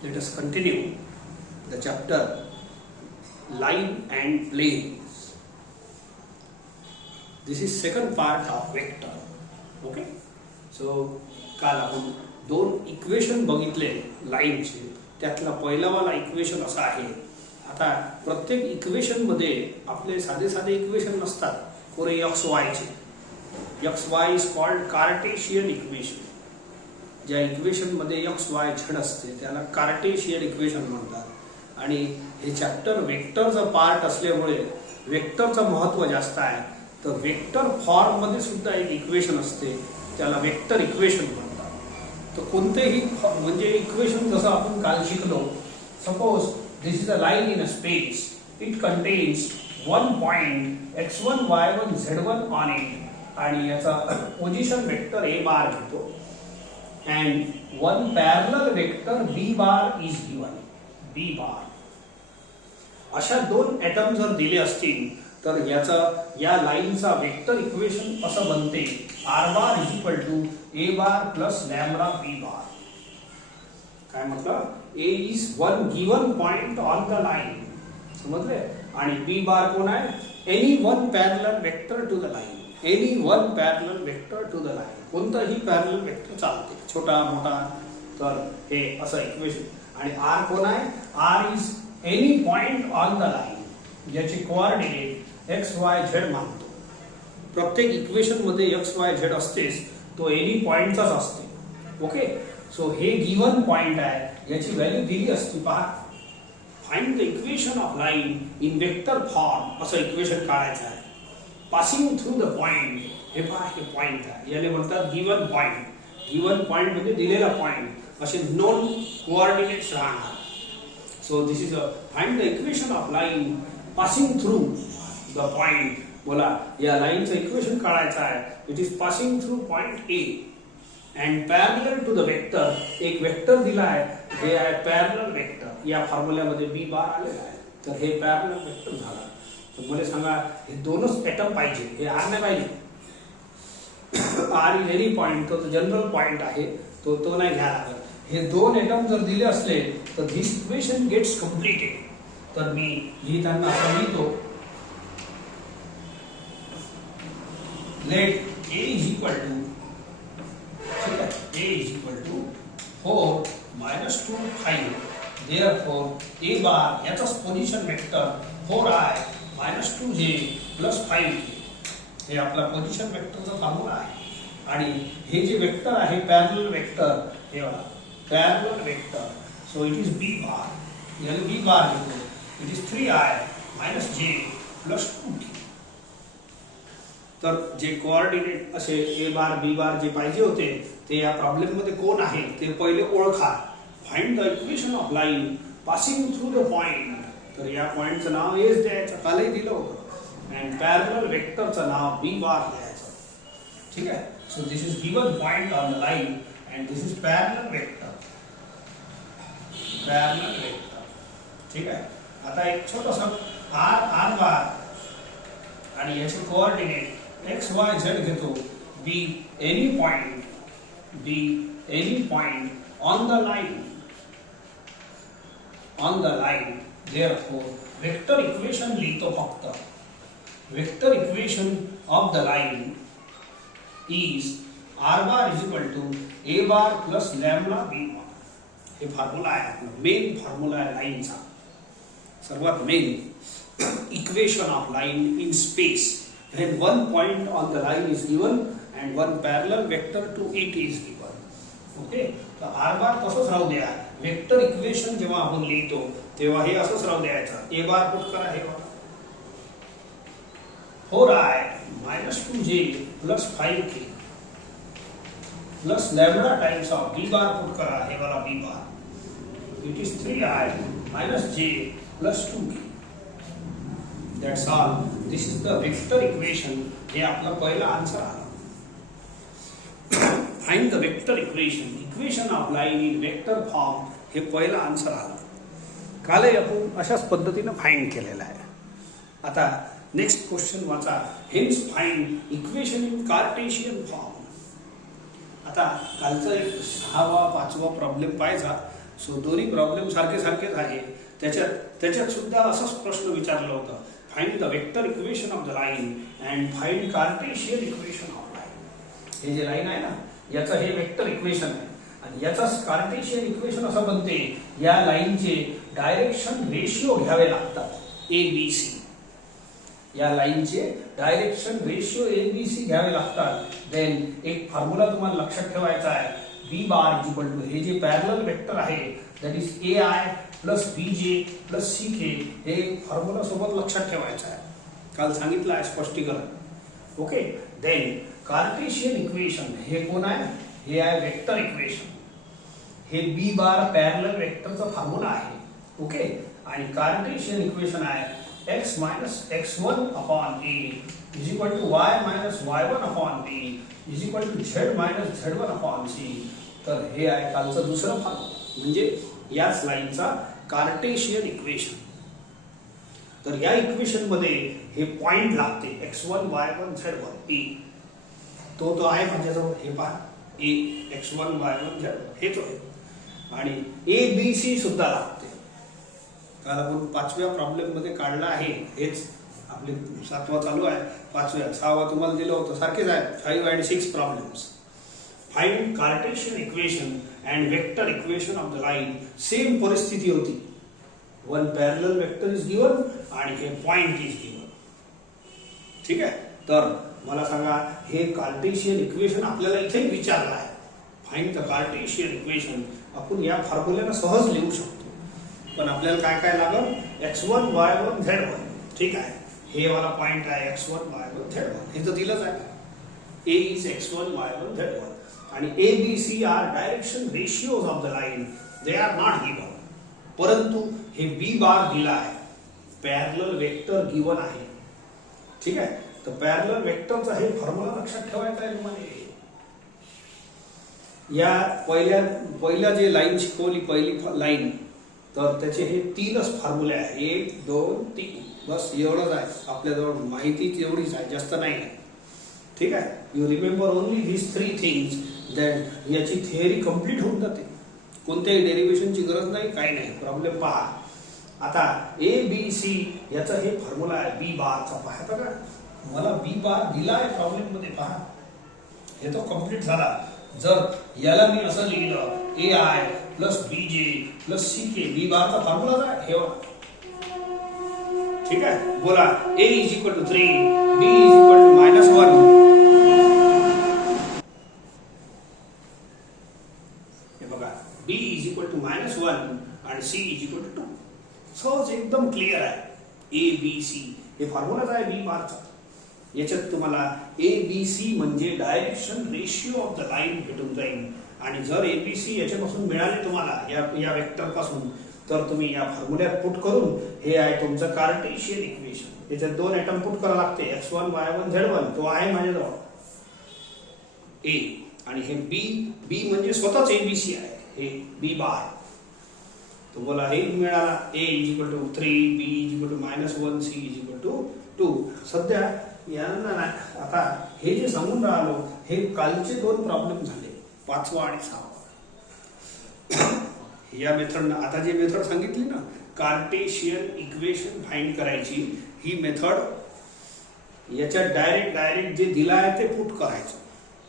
Let us continue the chapter line and planes. This is second part of vector. Okay. So काल आपण दोन equation बघितले लाईनचे. त्यातला पहिला वाला इक्वेशन असा आहे. आता प्रत्येक इक्वेशन मध्ये आपले साधे साधे इक्वेशन नसतात. कोरे एक्स वाय चे. X Y is called Cartesian equation. ज्या इक्वेशन मध्ये एक्स वाय झेड असते त्याला कार्टेशियन इक्वेशन म्हणतात. आणि हे चॅप्टर वेक्टरचा पार्ट असल्यामुळे वेक्टरचं महत्त्व जास्त आहे. तर वेक्टर फॉर्म मध्ये सुद्धा एक इक्वेशन असते त्याला वेक्टर इक्वेशन म्हणतात. तर कोणतेही म्हणजे इक्वेशन जसं आपण काल शिकलो, suppose this is a line in a space. It contains one point x1 y1 z1 on it आणि याचा पोझिशन वेक्टर a बार घेतो and one parallel vector b bar is given. b bar अशा दोन atom जर दिले असतील तर याचा या लाईनचा वेक्टर इक्वेशन असं बनते r bar is equal to a bar plus lambda b bar. काय मतलब a is one given point on the line. समजले. आणि b बार कोण आहे? Any one parallel vector to the line. Any one parallel vector to the line. कोणताही parallel vector चालते, छोटा मोठा. तर हे असं इक्वेशन. आणि r कोण आहे? r is any point on the line ज्याची कोऑर्डिनेट x y z मानतो. प्रत्येक इक्वेशन मध्ये x y z असतेच, तो एनी पॉइंटचाच असते. ओके. सो हे गिवन पॉइंट आहे, याची व्हॅल्यू दिली असते. पहा, find the equation of line in vector form असं इक्वेशन काढायचं आहे. Passing through the point. हे पहा, हे पॉइंट आहे, याला म्हणतात गिवन पॉइंट. गिवन पॉइंट म्हणजे दिलेला पॉइंट. असे नोन कोऑर्डिनेट्स राहणार. So this is a find the equation of line passing through the point. बोला, या लाईनचं इक्वेशन काढायचं आहे. It is passing through point A and parallel to the vector. एक वेक्टर दिला आहे, हे आहे पॅरलल वेक्टर. या फॉर्म्युल्यामध्ये बी बार आलेला आहे. तर हे पॅरलल वेक्टर झाला. तर मला सांगा, हे दोनच एटम पाहिजे, हे आर नाही पाहिजे. आर इज एनी पॉइंट, तो जनरल पॉइंट आहे, तो नाही घ्या लागत. हे दोन एटम जर दिले असले तर दिस इक्वेशन गेट्स कंप्लीटेड. तर मी लिहिताना असं लिहितो, let a is equal to, ठीक आहे, a is equal to 4 - 2 5. therefore a bar याचा position vector 4i - 2j + 5k. हे आपला पोझिशन वेक्टरचा फॉर्म्युला आहे. आणि हे जे वेक्टर आहे पॅरलल वेक्टर, हे बघा parallel vector. So it is b बार. याला b बार घेतो. It is 3i - j + 2k. तर जे कोऑर्डिनेट असे a बार b बार जे पाहिजे होते ते या प्रॉब्लेम मध्ये कोण आहे ते पहिले ओळखा. Find the equation of line passing through the point. तर या पॉइंटचं नाव एच द्यायचं, कालही दिलं होतं. अँड पॅरलल वेक्टरचं नाव b बार द्यायचं. ठीक आहे. So this is given point on the line and this is parallel vector. Parallel vector. ठीक आहे. आता एक छोटासा r बार आणि याचे कोऑर्डिनेट x y z घेतो. b any point on the line. therefore vector equation लिहितो फक्त. Vector equation of the line is r bar is equal to a bar plus lambda b bar. हे formula आहे आपला, main formula आहे लाईनचा. सर्वात main equation of line in space when one point on the line is given and one parallel vector to it is given. Okay. तर r बार तसंच राहू द्या. वेक्टर इक्वेशन जेव्हा आपण लिहितो तेव्हा हे असंच राहू द्यायचं. a बार पुट करा, हे बघा 4i - 2j + 5k plus lambda times of b bar put करा, हे वाला b bar. It is 3i - j + 2k. That's all. This is the vector equation. हे आपला पहिला आन्सर आला. Find the vector equation. Equation of line in vector form. हे पहिला answer आला. कालही आपण अशाच पद्धतीने फाइंड केलेला आहे. आता नेक्स्ट क्वेश्चन वाचा. Hence find equation in Cartesian form. आता कालचा एक 6वा 5वा प्रॉब्लेम पाहायचा. सो दोन्ही प्रॉब्लेम सारखेच आहे. त्याच्यात सुद्धा असाच प्रश्न विचारला होता, find the vector equation of the line and find Cartesian equation of line. हे जे लाईन आहे ना, याचं हे वेक्टर इक्वेशन आहे आणि याचाच कार्टेशियन इक्वेशन असं बनते. या लाईनचे डायरेक्शन रेशिओ घ्यावे लागतात, ABC. या लाईनचे डायरेक्शन रेशिओ ABC घ्यावे लागतात. देन एक फॉर्म्युला तुम्हाला लक्षात ठेवायचा आहे, B bar is equal to हे जे पॅरलल वेक्टर आहे that is AI plus BJ plus CK. हे फॉर्म्युला सोबत लक्षात ठेवायचं आहे, काल सांगितलं आहे स्पष्टीकरण. ओके. देन कार्टेशियन इक्वेशन हे कोण आहे, हे आहे वेक्टर इक्वेशन. हे B बार पॅरलल वेक्टरचा फॉर्म्युला आहे. ओके. आणि कार्टेशियन इक्वेशन आहे x minus x1 upon a is equal to y minus y1 upon b is equal to z minus z1 upon c. तर हे आहे कालचं दुसरं फॉर्म्युला, म्हणजे याच लाईनचा कार्टेशियन इक्वेशन. तर या इक्वेशन मध्ये हे पॉइंट लागते x1 y1 z1 a. तो आहे माझ्याजवळ, हे पहा a x1 y1 z1 हेच आहे. आणि ABC सुद्धा लागते. काल आपण 5व्या प्रॉब्लेम मध्ये काढला आहे. हेच आपले 7वा चालू आहे, 5व्या 6वा तुम्हाला दिलं होतं, सारखेच आहे. 5 and 6 problems. Find Cartesian equation and vector equation of the line. Same परिस्थिती होती, one parallel vector is given आणि हे पॉइंट इज गिवन. ठीक आहे. तर मला सांगा, हे कार्टेशियन इक्वेशन आपल्याला इथे विचारलं आहे. फाइंड द कार्टेशियन इक्वेशन आपण या फॉर्म्युल्याला सहज लिहू शकतो, पण आपल्याला काय काय लागेल, x1 y1 z1. ठीक आहे. हे वाला पॉइंट आहे x1 y1 z1, हे तर दिलंच आहे. A is x1 y1 z1 आणि ABC are direction ratios of the line, they are not given. परंतु हे B बार दिला आहे, पॅरलल वेक्टर गिवन आहे. ठीक आहे. तर पॅरलल वेक्टरचा हे फॉर्म्युला लक्षात ठेवायचा आहे तुम्हाला. या पहिल्या जे लाईन शिकवली, पहिली लाईन, तर त्याचे हे 3च फॉर्म्युले आहे, 1 2 3. बस एवढंच आहे आपल्याजवळ, माहिती एवढीच आहे, जास्त नाही आहे. ठीक आहे. You remember only this 3 things, that याची थिअरी कंप्लीट होऊन जाते. कोणत्याही डेरिव्हेशनची गरज नाही, काही नाही. प्रॉब्लेम पहा आता. ABC याचा हे फॉर्म्युला आहे B बारचा. पाहता का, मला B बार दिला आहे प्रॉब्लेम मध्ये, पहा. हे तो कंप्लीट झाला. जर याला मी असं लिहिलं AI plus BJ plus CK, B बारचा फॉर्म्युला आहे हे. ठीक आहे. बोला, A is equal to 3, B is equal to -1. हे बघा, B इज इक्वल टू -1 आणि C इज इक्वल टू 2. सहज एकदम क्लिअर आहे. ABC हे फॉर्म्युलाच आहे B बारचा. याच्यात तुम्हाला ABC म्हणजे direction ratio of the line भेटून जाईल. आणि जर ABC याच्यापासून मिळाले तुम्हाला, या वेक्टर पासून, तर तुम्ही या फॉर्म्युल्यात पुट करून, हे आहे तुमचं कार्टेशियन इक्वेशन. याच्यात 2 ॲटम पुट करावं लागते, x1 y1 z1. तो आहे माझ्याजवळ A. आणि हे B म्हणजे स्वतःच ABC आहे, हे B बार. तो बोला हे मिळाला, A is equal to 3, B is equal to -1, C is equal to 2. सध्या यांना आता हे जे सांगून राहिलो, हे कालचे 2 प्रॉब्लेम झाले, 5वा आणि 6वा. या मेथड, आता जे मेथड सांगितली ना, कार्टेशियन इक्वेशन फाइंड करायची, ही मेथड याच्यात डायरेक्ट जे दिलं आहे ते पुट करायचं,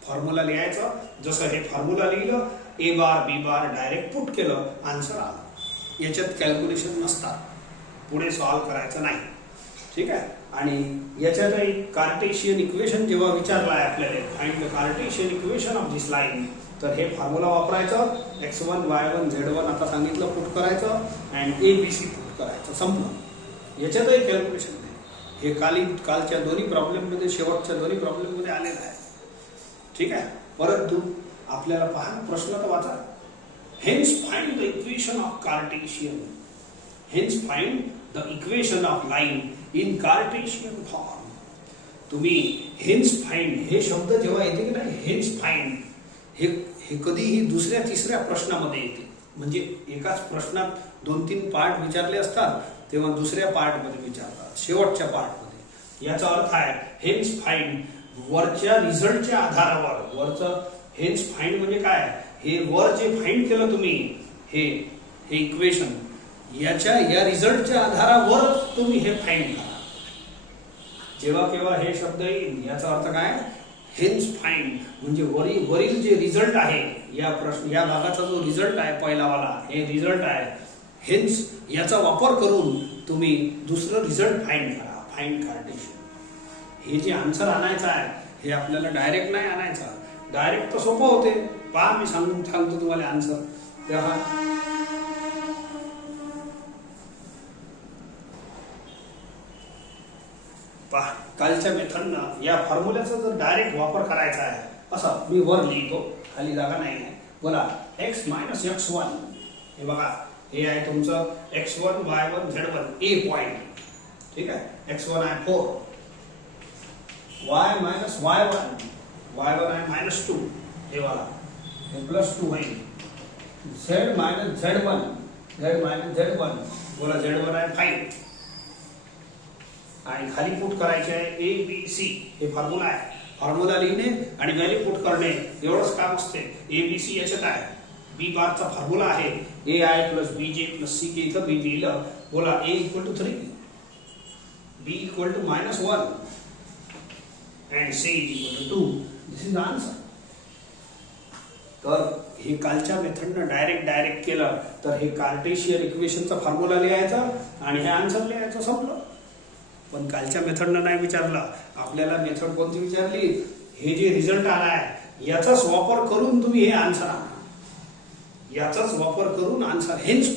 फॉर्म्युला लिहायचं. जसं हे फॉर्म्युला लिहिलं, A bar B bar direct put केलं, आन्सर आला. याच्यात कॅल्क्युलेशन नसतात, पुढे सॉल्व करायचं नाही. ठीक आहे. आणि याच्यातही कार्टेशियन इक्वेशन जेव्हा विचारलं आहे आपल्याला, find the Cartesian equation of this line, तर हे फॉर्म्युला वापरायचं. x1 y1 z1 आता सांगितलं पुट करायचं, अँड ABC पुट करायचं, संपलं. याच्यातही कॅल्क्युलेशन नाही. हे कालच्या दोन्ही प्रॉब्लेममध्ये, शेवटच्या दोन्ही प्रॉब्लेममध्ये आलेलं आहे. ठीक आहे. परंतु आपल्याला पहा, प्रश्न तर वाचा. Hence find the equation of Cartesian. Hence find the equation of line in Cartesian form. तुम्ही हेन्स फाइंड हे शब्द जेव्हा येते की नाही, हेन्स फाइंड, हे कधीही दुसऱ्या तिसऱ्या प्रश्नामध्ये येते. म्हणजे एकाच प्रश्नात 2-3 पार्ट विचारले असतात, तेव्हा दुसऱ्या पार्टमध्ये विचारतात, शेवटच्या पार्टमध्ये. याचा अर्थ आहे हेन्स फाइंड, वरच्या रिझल्टच्या आधारावर. वरचं हेन्स फाइंड म्हणजे काय, हे वर जे फाइंड केलं तुम्ही, हे हे इक्वेशन या रिझल्टच्या आधारावरच तुम्ही हे फाइंड करा. जेव्हा केव्हा हे शब्द येईल याचा अर्थ काय, हेन्स फाइंड म्हणजे वरील जे रिझल्ट आहे या भागाचा जो रिझल्ट आहे पहिलावाला हे रिझल्ट आहे. हेन्स याचा वापर करून तुम्ही दुसरं रिझल्ट फाइंड करा. Find Cartesian. हे जे आन्सर आणायचं आहे हे आपल्याला डायरेक्ट नाही आणायचं. डायरेक्ट तर सोपं होते. पहा मी सांगतो तुम्हाला आन्सर. तेव्हा पहा कालच्या मेथडनं या फॉर्म्युल्याचा जर डायरेक्ट वापर करायचा आहे असं मी वर लिहितो, खाली जागा नाही आहे. बोला x मायनस x1. हे बघा हे आहे तुमचं x1 y1 z1 ए पॉइंट. ठीक आहे. x1 आहे 4, y मायनस y1 आहे मायनस 2. हे बघा हे प्लस 2 होईल. z मायनस z1 बोला z1 आहे 5 आणि खाली पुट करायचे आहे ए बी सी. हे फॉर्म्युला आहे. फॉर्म्युला लिहिणे आणि व्हॅल्यू पुट करणे एवढंच काम असते. ए बी सी याच्यात आहे. बी बारचा फॉर्म्युला आहे ए i plus B j plus C के. इथं बी लिहिलं. बोला A equal to 3, B equal to -1 and C equal to 2. This is answer. तर हे कालच्या मेथडनं डायरेक्ट केलं तर हे कार्टेशियन इक्वेशनचा फॉर्म्युला लिहायचा आणि हे आन्सर लिहायचं, संपलं. पण कालच्या मेथडनं नाही विचारलं आपल्याला. मेथड कोणती विचारली, हे जे रिझल्ट आलाय याचाच वापर करून तुम्ही हे आन्सर आणा. याचाच वापर करून आन्सर. हेन्स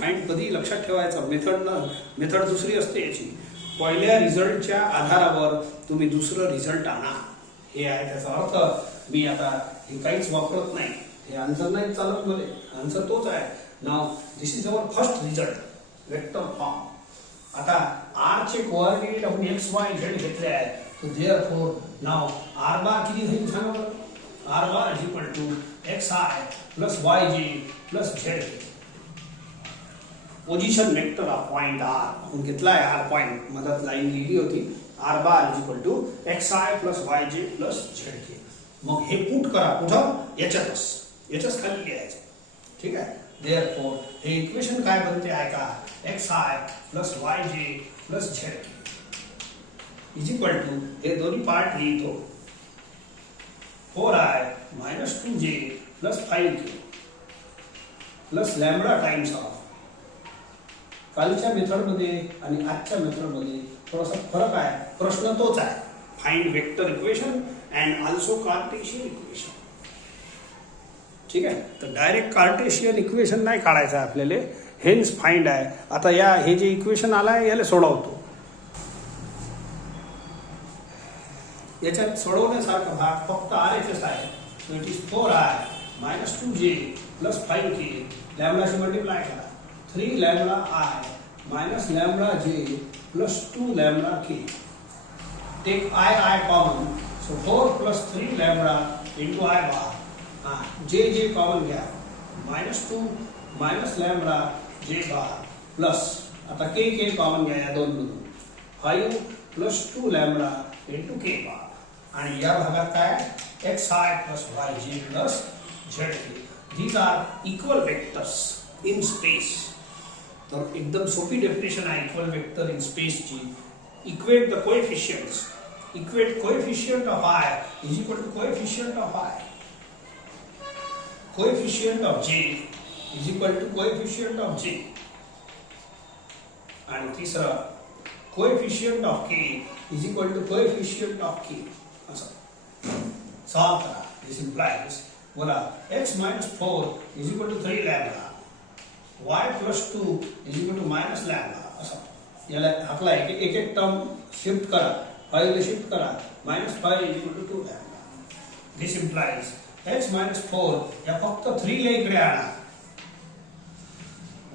फाइंड कधी लक्षात ठेवायचं. मेथड दुसरी असते याची. पहिल्या रिझल्टच्या आधारावर तुम्ही दुसरं रिझल्ट आणा. हे आहे त्याचा अर्थ. मी आता हे काहीच वापरत नाही. हे आन्सर नाही चालत मध्ये. आन्सर तोच आहे. Now this is our first result vector form. आता r चे कोऑर्डिनेट आपण x y z घेतले आहे. तो देयरफॉर नाव r बार किती होईल सांगा बरं. r bar is equal to xi plus yj plus z. Position vector of point r आपण घेतला आहे. r पॉइंट मधात लाईन लिहिली होती. r bar is equal to xi plus yj plus z. मग हे पुट करा कुठं, याच्याच खाली लिहायचं. ठीक आहे. देयरफॉर हे इक्वेशन काय बनते आहे का, xi plus yj plus z is equal to हे दोन्ही पार्ट लिहितो 4i minus 2j plus 5k plus lambda times of. कालच्या मेथडमध्ये आणि आजच्या मेथडमध्ये थोडासा फरक आहे. प्रश्न तोच आहे. Find vector equation and also Cartesian equation. ठीक आहे. तर डायरेक्ट कार्टेशियन इक्वेशन नाही काढायचं आहे आपल्याला. हेन्स फाइंड आहे. आता हे जे इक्वेशन आलाय याला सोडवतो. याच्यात सोडवण्यासारखा भाग फक्त RHS आहे. So it is 4i minus 2j plus 5k. लॅम्बडाशी मल्टिप्लाय करा. 3 lambda i minus lambda j plus 2 lambda k. Take i common. So 4 plus 3 lambda into i bar. जे कॉमन घ्या. -2 मायनस लॅम्बडा जे बार प्लस आता के common घ्या या दोन मधून. 5 प्लस 2 लॅम्बडा इंटू के बार. आणि या भागात काय xi plus yj plus zk. these are equal vectors in space. तर एकदम सोपी डेफिनेशन आहे इक्वल वेक्टर इन स्पेस ची. Equate the coefficients. Equate coefficient of i is equal to coefficient of i. Coefficient of j is equal to coefficient of j. आणि तिसरा coefficient of k is equal to coefficient of k. असं solve करा. This implies बोला x minus 4 is equal to 3 lambda. y plus 2 is equal to minus lambda. असं याला हाकला एक एक term shift करा. 5 ला शिफ्ट करा. -5 is equal to 2 lambda. This implies x minus 4 या फक्त 3 ला इकडे आणा.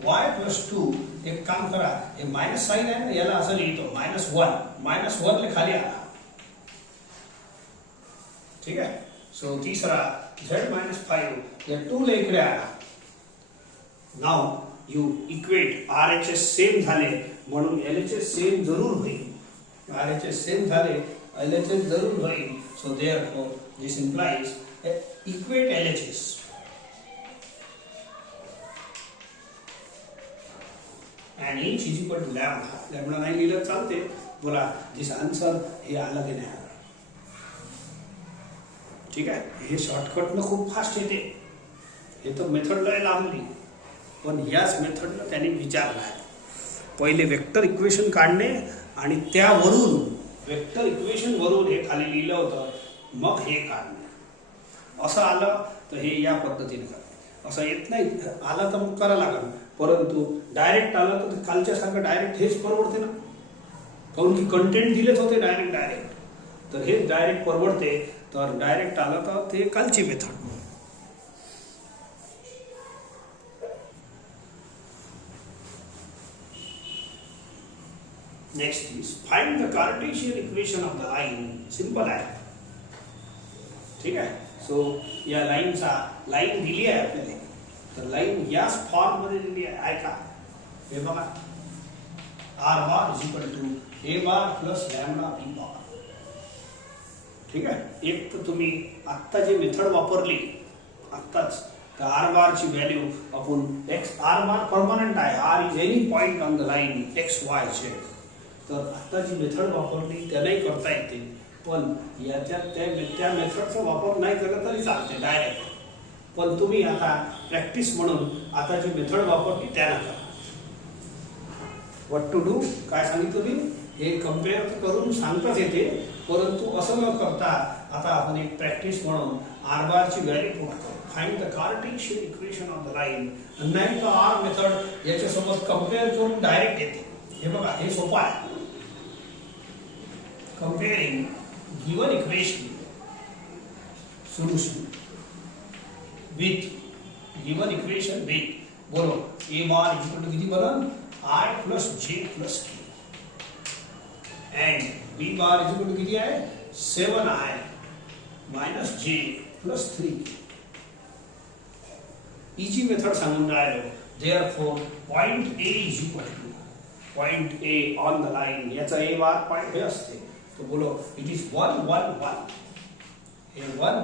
y प्लस 2 एक काम करा. हे मायनस साइन आहे ना याला असं लिहितो -1 ले खाली आणा. ठीक आहे. सो तीसरा z मायनस 5 या 2 ला इकडे आणा. Now you equate RHS same झाले म्हणून LHS सेम जरूर होईल. RHS सेम झाले LHS जरूर होईल. So therefore this implies equate LHS. And H is equal to lambda. Lambda नाही लिहिलं चालते. बोला दिस आन्सर हे आलं की नाही. ठीक आहे. हे शॉर्टकटनं खूप फास्ट येते. हे तर मेथड लय लांबली, पण याच मेथडनं त्यांनी विचारलं आहे. पहिले वेक्टर इक्वेशन काढणे आणि त्यावरून वेक्टर इक्वेशन वरून हे खाली लिहिलं होतं, मग हे काढणे. असं आलं तर हे या पद्धतीने करा. असं येत नाही आला तर मग करा लागेल. परंतु डायरेक्ट आलं तर कालच्या सारखं डायरेक्ट हेच परवडते ना, काऊन की कंटेंट दिलेच होते डायरेक्ट. तर हेच डायरेक्ट परवडते. तर डायरेक्ट आलं तर ते कालची method. Next is find the Cartesian equation of the line. Simple आहे. ठीक आहे. सो या लाईनचा लाईन दिली आहे आपल्याला. तर लाईन याच फॉर्म मध्ये दिली आहे का. हे बघा r bar is equal to A bar plus lambda B bar. ठीक आहे. एक तर तुम्ही आत्ता जे मेथड वापरली आत्ताच, तर आर बार ची व्हॅल्यू आपण एक्स, आर बार परमनंट आहे. R is any point on the line x y z. तर आत्ता जी मेथड वापरली त्यालाही करता येते, पण याच्यात त्या मेथडचा वापर नाही केला तरी चालते डायरेक्ट. पण तुम्ही आता प्रॅक्टिस म्हणून आता जी मेथड वापरली त्याला करा. व्हॉट टू डू काय सांगितलं मी, हे कम्पेअर करून सांगताच येते, परंतु असं न करता आता आपण एक प्रॅक्टिस म्हणून आर बार ची व्हॅल्यू पुट करू. Find the Cartesian equation of the line. नाही तर आर मेथड याच्यासोबत कम्पेअर करून डायरेक्ट येते. हे बघा हे सोपं आहे. comparing given equation solution with given equation with बोलो a bar is equal to किती बनन I plus j plus k and b bar is equal to किती आहे 7i minus j plus 3k. Easy method सांगून राहिलो. therefore point a is equal to point a on the line. याचा a bar point हे असते. तो बोलो it is 1 1 1. हे 1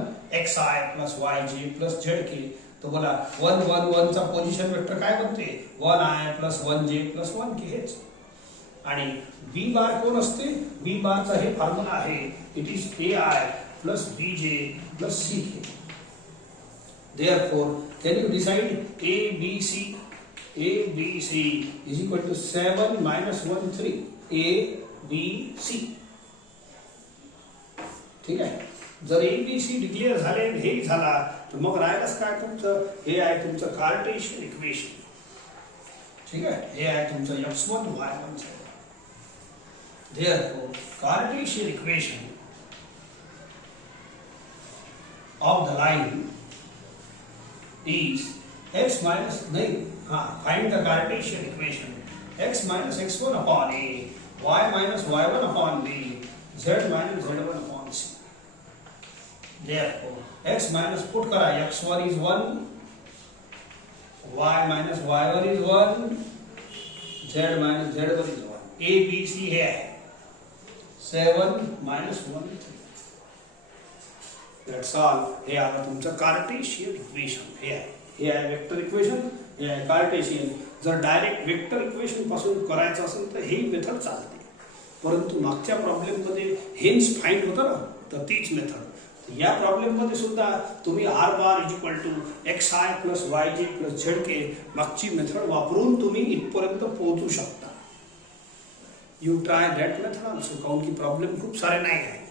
xi plus yj plus zk. तो बोला 1 1 1 चा पोझिशन वेक्टर काय बनते 1i plus 1j plus 1k हेच. आणि b बार कोण असते, b बार चा हे फॉर्म्युला आहे it is ai plus bj plus ck. therefore can you decide a b c is equal to 7 minus 1 3 a b c. ठीक आहे. जर एबीसी डिक्लेअर झाले हे झाला तर मग राहिलंच काय तुमचं, हे आहे तुमचं कार्टेशियन इक्वेशन. ठीक आहे. हे आहे तुमचं x1 y1. therefore Cartesian equation of the line is x minus नहीं हाँ find the Cartesian equation x minus x1 upon a y minus y1 upon b z minus z1 upon c. therefore x minus put करा x1 is 1 y minus y1 is 1 z minus z1 is 1. a b c है 7 minus 1 3. that's all. हे आलं तुमचं Cartesian equation. हे आहे vector equation, हे आहे Cartesian. जर डायरेक्ट वेक्टर इक्वेशन पासून करायचं असेल तर ही मेथड चालते, परंतु मागच्या प्रॉब्लेम मध्ये हेन्स फाइंड होतं ना, तर तीच मेथड या प्रॉब्लेम मध्ये सुद्धा तुम्ही r bar is equal to x i plus y j plus z k मागची मेथड वापरून तुम्ही इथपर्यंत पोहोचू शकता. You try that method also. काऊन की प्रॉब्लेम खूप सारे नाही आहे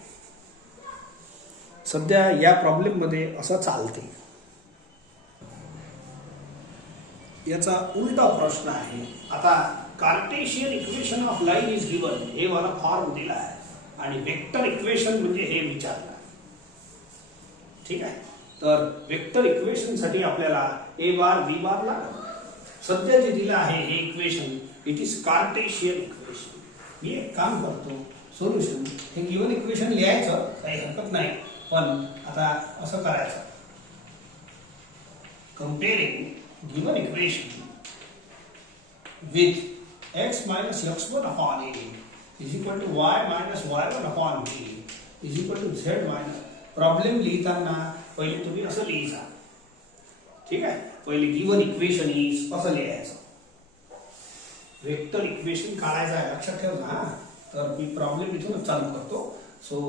सध्या या प्रॉब्लेम मध्ये असं चालते. याचा उलटा प्रश्न आहे. आता Cartesian equation of line is given हे वाला फॉर्म दिला आहे आणि वेक्टर इक्वेशन म्हणजे हे विचारलं. ठीक आहे. तर वेक्टर इक्वेशन साठी आपल्याला ए बार बी बार लागेल. सध्या जे दिलं आहे हे equation it is Cartesian equation. मी एक काम करतो सोल्युशन हे गिवन इक्वेशन लिहायचं काही हरकत नाही, पण आता असं करायचं comparing given equation with x minus x1 upon a is equal to y minus y1 upon b is equal to z minus. Problem लिहिताना पहिले तुम्ही असं लिहायचा. ठीक आहे. पहिले गिवन इक्वेशन इज असं लिहायचं. वेक्टर इक्वेशन काढायचं आहे, लक्षात ठेव ना. तर मी प्रॉब्लेम इथूनच चालू करतो. सो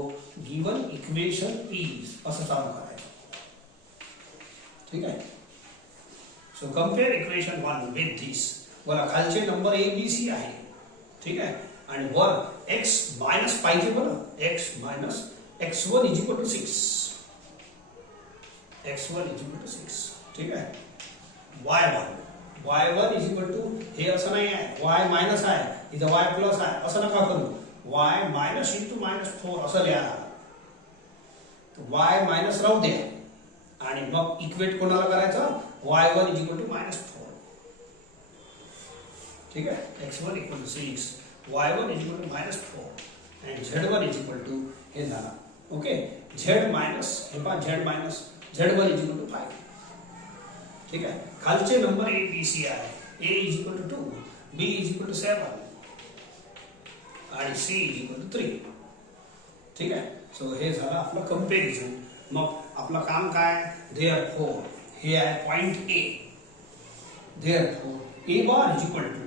गिवन इक्वेशन इज असं चालू करायचं. ठीक आहे. So compare equation 1 with this. बघा खालचे नंबर ए बी सी आहे. ठीक आहे. आणि वर एक्स मायनस पाहिजे बरं. X minus x1 is equal to 6. x1 is equal to 6. ठीक आहे. y1 इज इक्वल टू, हे असं नाही आहे y मायनस आहे इथं y प्लस आहे असं नका करू. y मायनस इंटू मायनस 4 असं लिहा. y मायनस राहू द्या आणि मग इक्वेट कोणाला करायचं, y1 is equal to minus 4. ठीक आहे. x1 equal to 6, y1 is equal to minus 4 आणि z1 इज इक्वल टू हे झाला. ओके. z मायनस हे पहा z minus z1 is equal to 5. ठीक आहे. खालचे नंबर ए बी सी आहे. A is equal to 2, B is equal to 7 आणि सी इज इक्वल टू 3. ठीक आहे. सो हे झालं आपलं कंपॅरिझन. मग आपलं काम काय, देअरफॉर हे आहे point A. Therefore a bar is equal to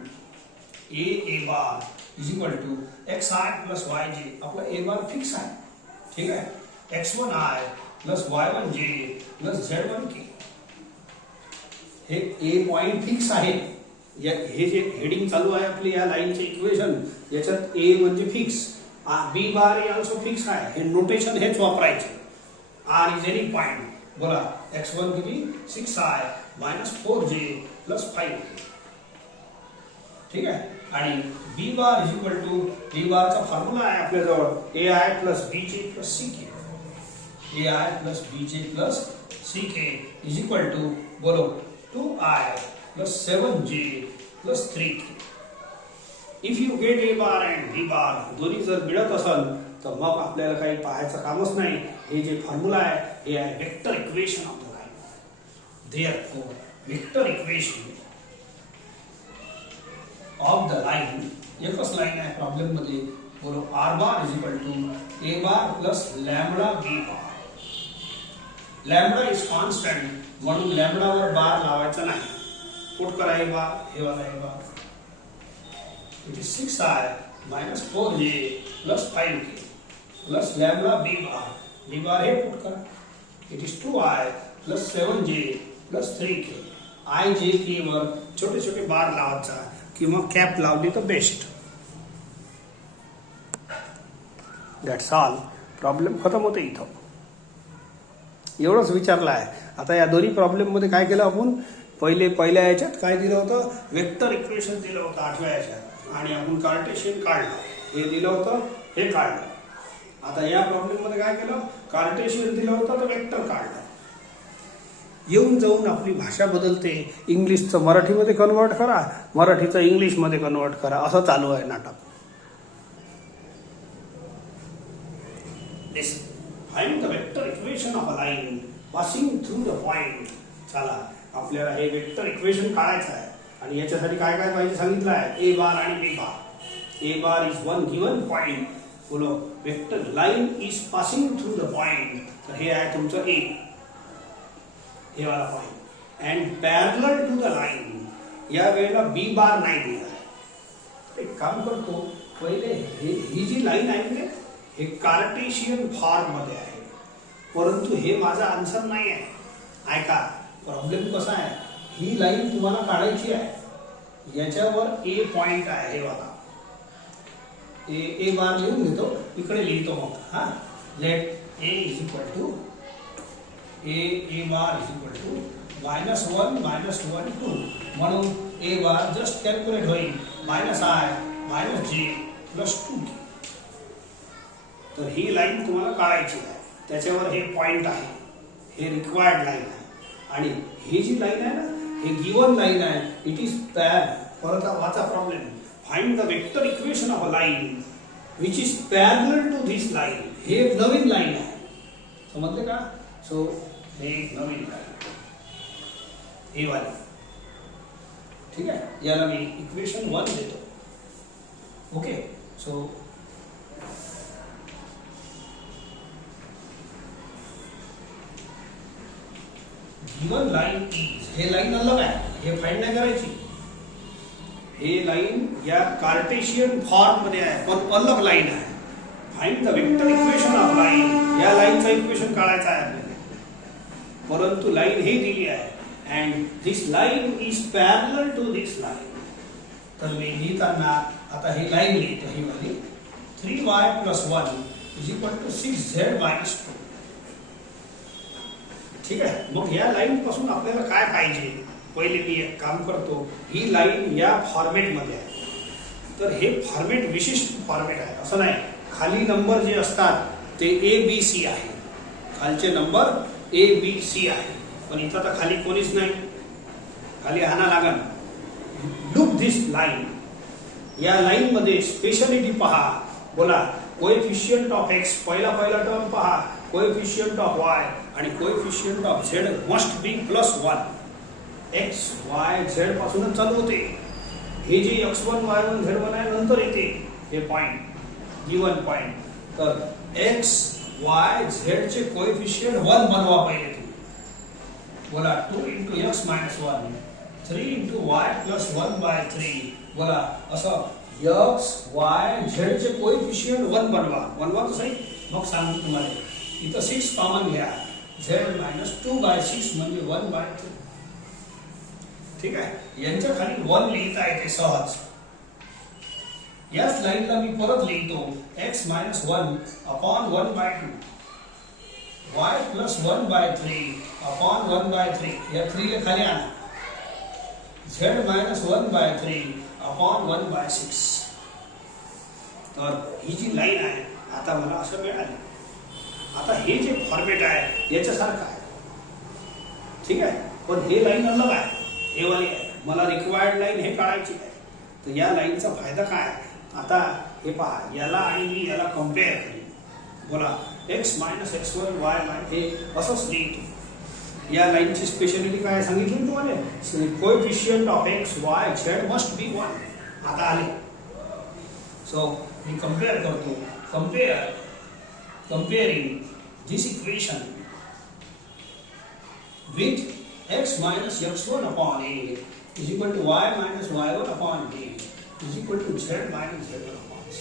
A bar is equal to x i plus y j. आपला ए बार फिक्स आहे. ठीक आहे. x1 i plus y1 j plus z1 k. हे ए पॉइंट फिक्स आहे. हे जे हेडिंग चालू आहे आपली या लाईनचे इक्वेशन, याच्यात ए म्हणजे फिक्स, बी बार हे ऑल्सो फिक्स आहे. हे नोटेशन हेच वापरायचे. R is any point. बोला x1 किती 6i minus 4j plus 5k. ठीक आहे. आणि B bar is equal to, B बारचा फॉर्म्युला आहे आपल्याजवळ A i plus B j plus C k. A i plus B j plus C k is equal to बोलो 2i plus 7j plus 3k. If you get A bar and B bar दोन्ही जर मिळत असेल तर मग आपल्याला काही पाहायचं कामच नाही. हे जे फॉर्म्युला आहे हे आहे vector equation of the line. Therefore vector equation of the line, एकच लाइन आहे प्रॉब्लेम मध्ये. बोलो r bar is equal to A bar plus lambda B bar. Lambda is constant म्हणून लॅम्बडा वर बार लावायचा नाही. पुट करा ए बार, हे वाला A bar. It is 6i minus 4j plus 5k plus lambda B bar. B bar हे put करा. It is 2i plus 7j plus 3k. I j k वर छोटे छोटे बार लावायचा किंवा कॅप लावली तर बेस्ट. That's all. प्रॉब्लेम खतम होते इथं. एवढंच विचारलं आहे. आता या दोन्ही प्रॉब्लेम मध्ये काय केलं आपण, पहिल्या याच्यात काय दिलं होतं, वेक्टर इक्वेशन दिलं होतं 8व्या याच्यात आणि आपण कार्टेशियन काढलं. हे दिलं होतं, हे काढलं. आता या प्रॉब्लेम मध्ये काय केलं, कार्टेशियन दिलं होतं तर वेक्टर काढलं. येऊन जाऊन आपली भाषा बदलते. इंग्लिशचं मराठीमध्ये कन्वर्ट करा, मराठीचं इंग्लिशमध्ये कन्वर्ट करा, असं चालू आहे नाटक. Find the vector equation of a line passing through the point. चला आपल्याला हे वेक्टर इक्वेशन काढायचं आहे आणि याच्यासाठी काय काय पाहिजे सांगितलं आहे, ए बार आणि B bar. A bar is one given point. बोलो vector line is passing through the point. तर हे आहे तुमचं ए, हे वाला point. And parallel to the line. या वेळेला बी बार नाही दिला आहे. एक काम करतो, पहिले ही जी लाईन आहे ना, हे कार्टेशियन फॉर्म मध्ये आहे, परंतु हे माझा आन्सर नाही आहे. ऐका प्रॉब्लेम कसा आहे, ही लाईन तुम्हाला काढायची आहे. याच्यावर ए पॉइंट आहे, हे वाला ए बार लिहून घेतो, इकडे लिहितो मग. हा let a is equal to A bar is equal to -1 -1 2. म्हणून ए बार जस्ट कॅल्क्युलेट होईल -i -j प्लस 2k. तर ही लाईन तुम्हाला काढायची आहे. त्याच्यावर हे पॉइंट आहे, हे रिक्वायर्ड लाईन आहे. आणि ही जी लाईन आहे ना, हे गिवन लाईन आहे. It is par. परत वाचा problem. Find the vector equation of a line which is parallel to this line. हे नवीन लाईन आहे, समजले का. सो हे एक नवीन लाईन, हे वाली. ठीक आहे, याला मी इक्वेशन 1 देतो. Okay. So given line is, हे लाइन अलग आहे, हे फाइंड नाही करायची. हे लाईन या कार्टेशियन फॉर्म मध्ये आहे पण अलग लाईन आहे. Find the vector equation of line. या लाईनचं इक्वेशन काढायचं आहे आपल्याला, परंतु लाईन हे दिली आहे and this line is parallel to this line. तर मी लिहिताना आता ही लाईन लिहितो, ही वाली 3y + 1 = 6z - 2. ठीक आहे. मग या लाईन पासून आपल्याला काय पाहिजे? पहिले मी एक काम करतो, ही लाईन या फॉर्मेट मध्ये आहे. तर हे फॉर्मेट विशिष्ट फॉर्मेट आहे, असं नाही खाली नंबर जे असतात ते ABC आहे, खालचे नंबर ABC आहे. पण इथं तर खाली कोणीच नाही, खाली आणा लागन. लुक दिस लाईन. या लाईन मध्ये स्पेशालिटी पहा. बोला कोएफिशियंट ऑफ x, पहिला टर्म पहा, कोएफिशियंट ऑफ y आणि coefficient of z must be +1. x y z पासूनच चालू होते. हे जे x1 y1 z1 आहे नंतर येते हे पॉइंट, गिवन पॉइंट. तर x y z चे कोएफिशियंट 1 बनवा पहिले तुम्ही. बोला 2 × x - 1, 3 × y + 1/3. बोला असं x y z चे कोएफिशियंट 1 बनवा. बनवा तर सही. मग सांगतो तुम्हाला, इथं 6 कॉमन घ्या, z - 2/6 म्हणजे 1/3. ठीक आहे. यांच्या खाली 1 लिहिता येते सहज. याच लाईनला मी परत लिहितो x - 1 / 1/2, y + 1/3 / 1/3. या 3 ले खाली आणा, z - 1/3 / 1/6. तर ही जी लाईन आहे आता मला असं मिळाली. आता हे जे फॉर्मेट आहे याच्यासारखं आहे. ठीक आहे. पण हे लाईन अलग आहे, हे वाली आहे. मला रिक्वायर्ड लाईन हे काढायची आहे. तर या लाईनचा फायदा काय आहे? आता हे पहा, याला आणि मी याला कम्पेअर करेन. बोला x - x1 y हे असंच लिहितो. या लाईनची स्पेशालिटी काय सांगितली तुम्हाला? Coefficient of x y z must be 1. आता आले. सो मी कम्पेअर करतो. Comparing this equation with x - x1 upon a is equal to y - y1 upon a is equal to z - z1 upon c.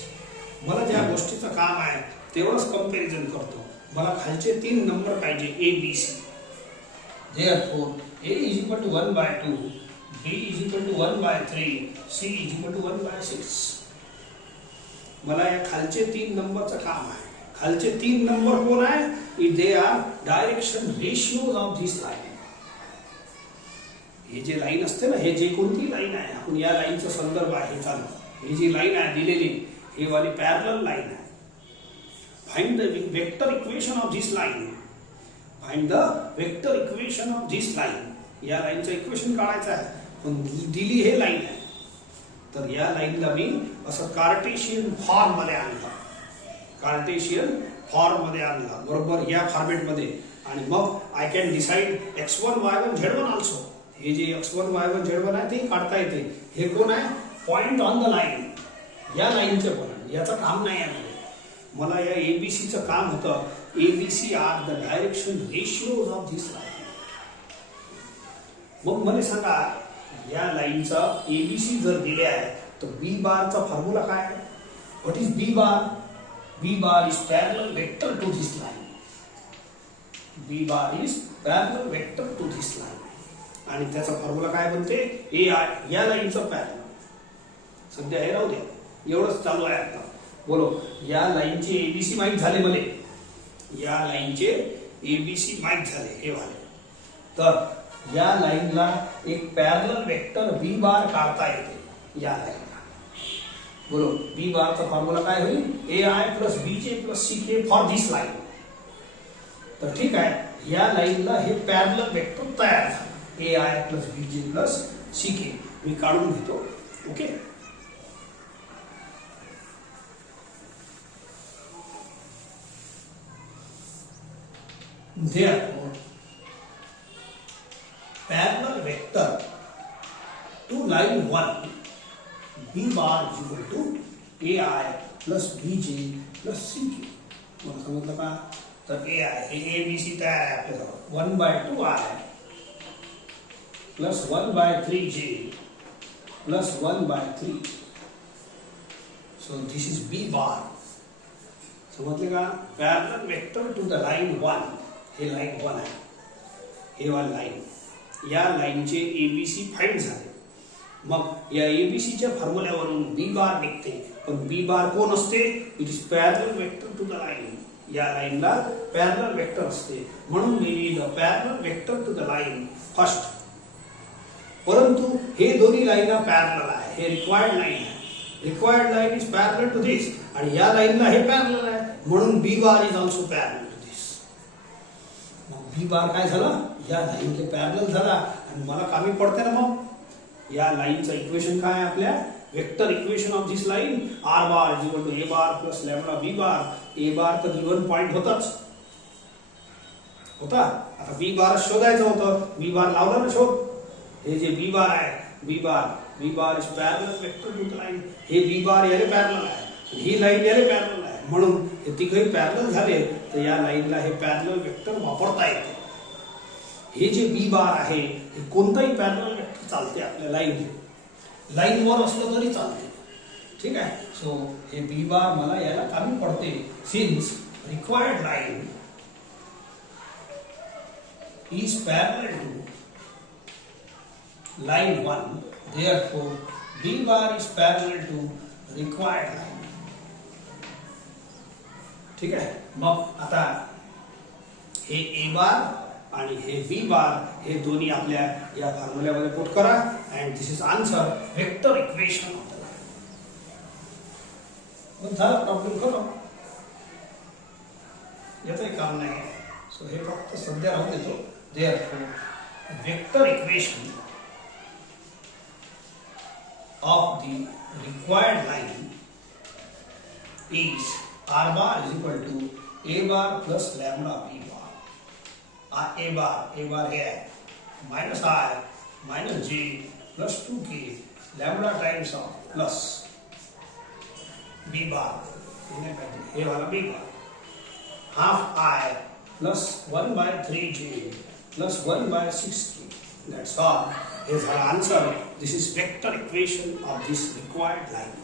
मला ज्या गोष्टीचं काम आहे तेवढंच comparison करतो. मला खालचे 3 नंबर पाहिजे ABC. Therefore a is equal to 1/2, b is equal to 1/3, c is equal to 1/6. मला या खालचे 3 नंबरचं काम आहे. खालचे 3 नंबर कोण आहे? They are direction ratios of this line. हे जे लाईन असते ना, हे जे कोणती लाईन आहे, आपण या लाईनचा संदर्भ आहे चालू. ही जी लाईन आहे दिलेली, ही वाली पॅरलल लाईन आहे. Find the vector equation of this line. Find the vector equation of this line. या लाईनचं इक्वेशन काढायचं आहे, पण दिली हे लाईन आहे. तर या लाईनला मी असं कार्टेशियन फॉर्म मध्ये आणलं, कार्टेशियन फॉर्म मध्ये आणला बरोबर या फॉर्मेट मध्ये. आणि मग I can decide x1 y1 z1 also. हे जे x1 y1 z1 आहे ते काढता येते. हे कोण आहे? Point on the line. या लाईनचे पॉइंट, याचं काम नाही आहे मला. या ABCचं काम होतं. ABC are the direction ratios of this line. मग मला सांगा, या लाईनचा ABC जर दिले आहे तर B बारचा फॉर्म्युला काय आहे? What is B bar? B bar is parallel vector to this line. B bar is parallel vector to this line. आणि त्याचा फॉर्म्युला काय बनते? AI या लाईनचं पॅरलल. सध्या हे राहू द्या, एवढंच चालू आहे आता. बोलो, या लाईनचे ABC माहित झाले मले. या लाईनचे ABC माहित झाले हे वाले. तर या लाईनला एक पॅरलल वेक्टर B बार काढता येते या लाईन. बोलो B बारचा फॉर्म्युला काय होईल? AI + BJ + CK for this line. तर ठीक आहे, या लाईनला हे पॅरलल वेक्टर तयार झाले. AI + BJ + CK मी काढून घेतो. Okay. Therefore, parallel vector to line 1 B bar is equal to AI plus BJ plus CK. मला समजलं का? तर AI हे ABC तयार आहे आपल्याजवळ. 1/2I plus 1/3J plus 1 by 3. So this is B bar. समजले का? Parallel vector to the line 1. हे लाईन 1 आहे, हे वाला लाईन. या लाईनचे एबीसी फाइंड झाले. मग या एबीसीच्या फॉर्म्युल्यावरून बी बार निघते. पण बी बार कोण असते? It is parallel vector to the line. या लाईनला पॅरलल वेक्टर असते, म्हणून मी लिहिलं parallel vector to the line first. परंतु हे दोन्ही लाईन पॅरलल आहे. हे रिक्वायर्ड लाईन आहे. Required line is parallel to this, आणि या लाईनला हे पॅरलल आहे, म्हणून बी bar is also parallel to this. मग बी बार काय झाला? या लाईनला पॅरलल झाला, आणि मला कामी पडते ना. मग या लाईनचं इक्वेशन काय आहे आपल्या? Vector equation of this line r bar is equal to A bar plus lambda B bar. A bar तर गिवन पॉइंट होताच होता. आता बी बार शोधायचं होतं. बी बार लावला ना शोध. हे जे बी बार आहे, b bar is parallel vector to the line. हे बी बार याले पॅरलल आहे, ही लाईन याले पॅरलल आहे, म्हणून हे तिघही पॅरलल झाले. तर या लाईनला हे पॅरलल वेक्टर वापरता येते. हे जे बी बार आहे, हे कोणताही पॅरलल वेक्टर चालते आपल्या लाईन वर असलं तरी चालते. ठीक आहे. सो हे बी बार मला याला कामी पडते. Since required line is parallel to line 1, therefore B bar is parallel to required line. ठीक आहे. मग आता हे A बार आणि हे B बार हे दोन्ही आपल्या या फॉर्म्युल्यामध्ये पुट करा, and this is answer vector equation of the line. मग झाला प्रॉब्लेम खतम. याचंही काम नाही. सो हे फक्त सध्या राहू देतो. therefore vector equation of the required line is r bar is equal to a bar plus lambda b bar. A bar है minus I minus j plus 2k lambda times of plus b bar. ये वाला b bar half I plus 1 by 3j plus 1 by 6k. That's all. Is our answer. This is vector equation of this required line.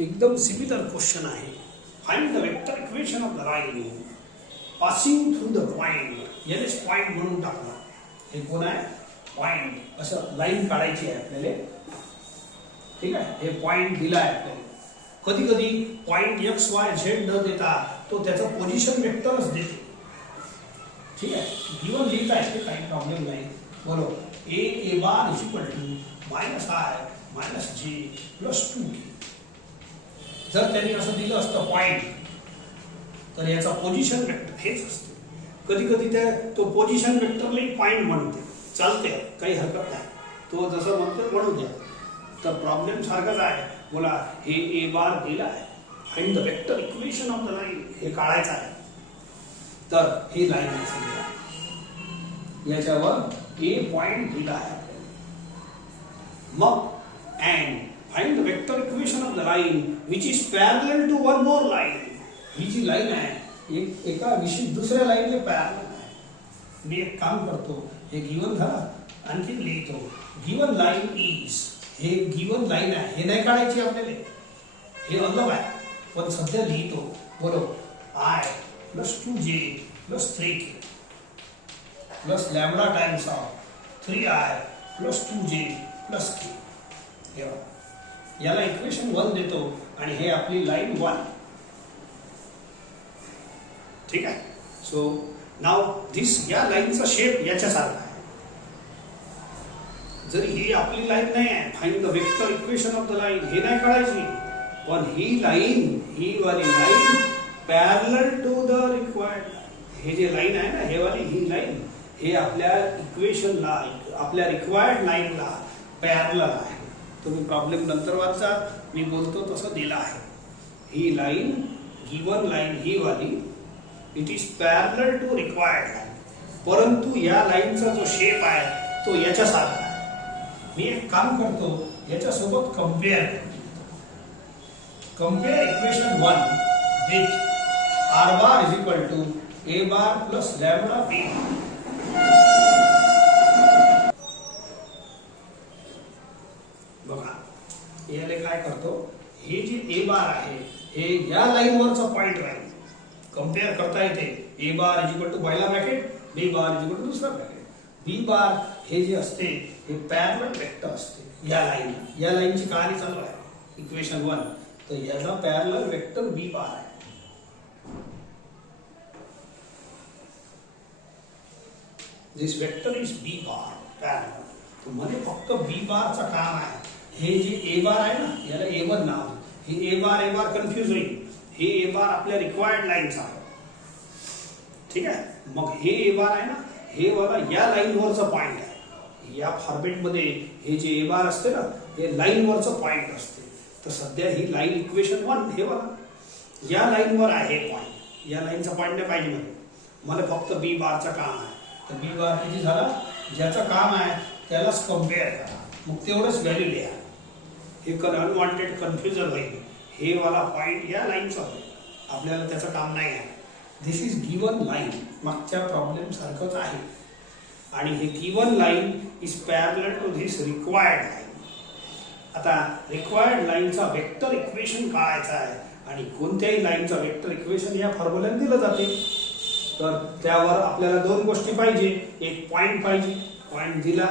एकदम similar question आहे. Find the vector equation of the line passing through the point. यानेच point म्हणून टाकला. हे कोण आहे? Point. असं line काढायची आहे आपल्याला. ठीक आहे. हे पॉइंट दिला आहे आपल्याला. कधी कधी पॉइंट एक्स वाय झेड न देता तो त्याचा पोझिशन वेक्टरच देते. ठीक आहे. गिवन लिहिता येते, काही प्रॉब्लेम नाही. बोलो A bar is equal to minus i minus j plus 2k. जर त्यांनी असं दिलं असतं पॉइंट, तर याचा पोझिशन वेक्टर हेच असते. कधी कधी तो पोझिशन वेक्टरलाही पॉइंट म्हणते. चालते, काही हरकत नाही. तो जसं म्हणतो म्हणू द्या. तर प्रॉब्लेम सारखाच आहे. बोला हे ए बार दिला आहे. Find the vector equation of the line. हे काढायचं आहे. तर ही लाईन आहे समजा. याच्यावर ए पॉइंट दिला आहे आपल्याला. मग and find the vector equation of the line which is parallel to one more line. ही जी लाईन आहे एका विशिष्ट दुसऱ्या लाईनला पॅरलल आहे. मी एक काम करतो. हे गिवन झालं, आणखी लिहितो. Given line is. हे गिवन लाईन आहे. हे नाही काढायची आपल्याला, हे अलग आहे. पण सध्या लिहितो. बोलो I plus 2j plus 3k plus lambda times of 3I plus 2j plus k. याला इक्वेशन 1 देतो, आणि हे आपली लाईन 1. ठीक आहे. सो नाव दिस या लाईनचा शेप याच्यासारखा आहे. जरी ही आपली लाईन नाही आहे, find the vector equation of the line हे नाही काढायची. पण ही लाईन, ही वाली line parallel to the required. हे जे लाईन आहे ना, हे वाली ही लाईन हे आपल्या इक्वेशनला, आपल्या रिक्वायर्ड लाईनला पॅरलल आहे. तुम्ही प्रॉब्लेम नंतर वाचा. मी बोलतो तसं दिलं आहे. ही लाईन, गिवन लाईन ही वाली, it is parallel to required line. परंतु या लाईनचा जो शेप आहे तो याच्यासारखा आहे. मी एक काम करतो, याच्यासोबत कंपेअर करतो. Compare equation 1 with r bar is equal to A bar plus lambda B. बघा याला काय करतो, हे जे ए बार आहे हे या लाईन वरचा पॉइंट राहील, कंपेअर करता येते। A bar is equal to पहिला bracket, b bar is equal to दुसरा ब्रॅकेट। बी बार हे जे असते हे पॅरलल वेक्टर असते या लाईनची कहाणी चालू आहे इक्वेशन 1, तर याचा पॅरलल वेक्टर बी बार आहे। This vector is B bar parallel. तर मध्ये फक्त बी बारचा काम आहे, हे जे ए बार आहे ना याला ए1 नाव, हे ए बार कन्फ्यूज होईल, हे ए बार आपल्या रिक्वायर्ड लाईनचा आहे, ठीक आहे। मग हे ए बार आहे ना, हे वाला या लाईन वरचा पॉइंट आहे। या फॉर्मेट मध्ये हे जे ए बार असते ना हे लाईन वरचं पॉइंट असते। तर सध्या ही लाईन इक्वेशन 1 हे वाला या लाईन वर आहे पॉइंट, या लाईनचा पॉइंट नाही पाहिजे मला फक्त बी बारचं काम आहे। तर बी बार किती झाला, ज्याचं काम आहे त्यालाच कंपेअर करा, मग तेवढंच व्हॅल्यू लिहा। हे अनवॉन्टेड कन्फ्युजन होईल, हे वाला पॉइंट या लाईनचा होईल, आपल्याला त्याचं काम नाही आहे। दिस इज गिवन लाईन, मागच्या प्रॉब्लेम सारखंच आहे, आणि हे given line is parallel to this required line. आता रिक्वायर्ड लाईनचा वेक्टर इक्वेशन काढायचा आहे, आणि कोणत्याही लाईनचा वेक्टर इक्वेशन या फॉर्म्युल्याने दिलं जाते। तर त्यावर आपल्याला दोन गोष्टी पाहिजे, एक पॉइंट पाहिजे, पॉइंट दिला,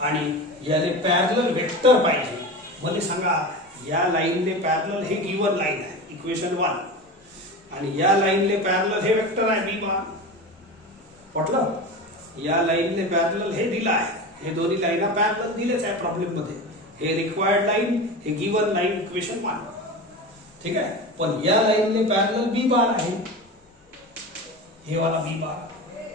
आणि याले पॅरलल वेक्टर पाहिजे। मला सांगा या लाईनले पॅरलल हे गिवन लाईन आहे इक्वेशन 1, आणि या लाईनले पॅरलल हे वेक्टर आहे बी बार। वाटलं, या लाईनले पॅरलल हे दिलं आहे, हे दोन्ही लाईन पॅरलल दिलेच आहे प्रॉब्लेम मध्ये, हे रिक्वायर्ड लाईन, हे गिवन लाईन इक्वेशन 1, ठीक आहे। पण या लाईनले पॅरलल बी बार आहे, हे वाला बी बार,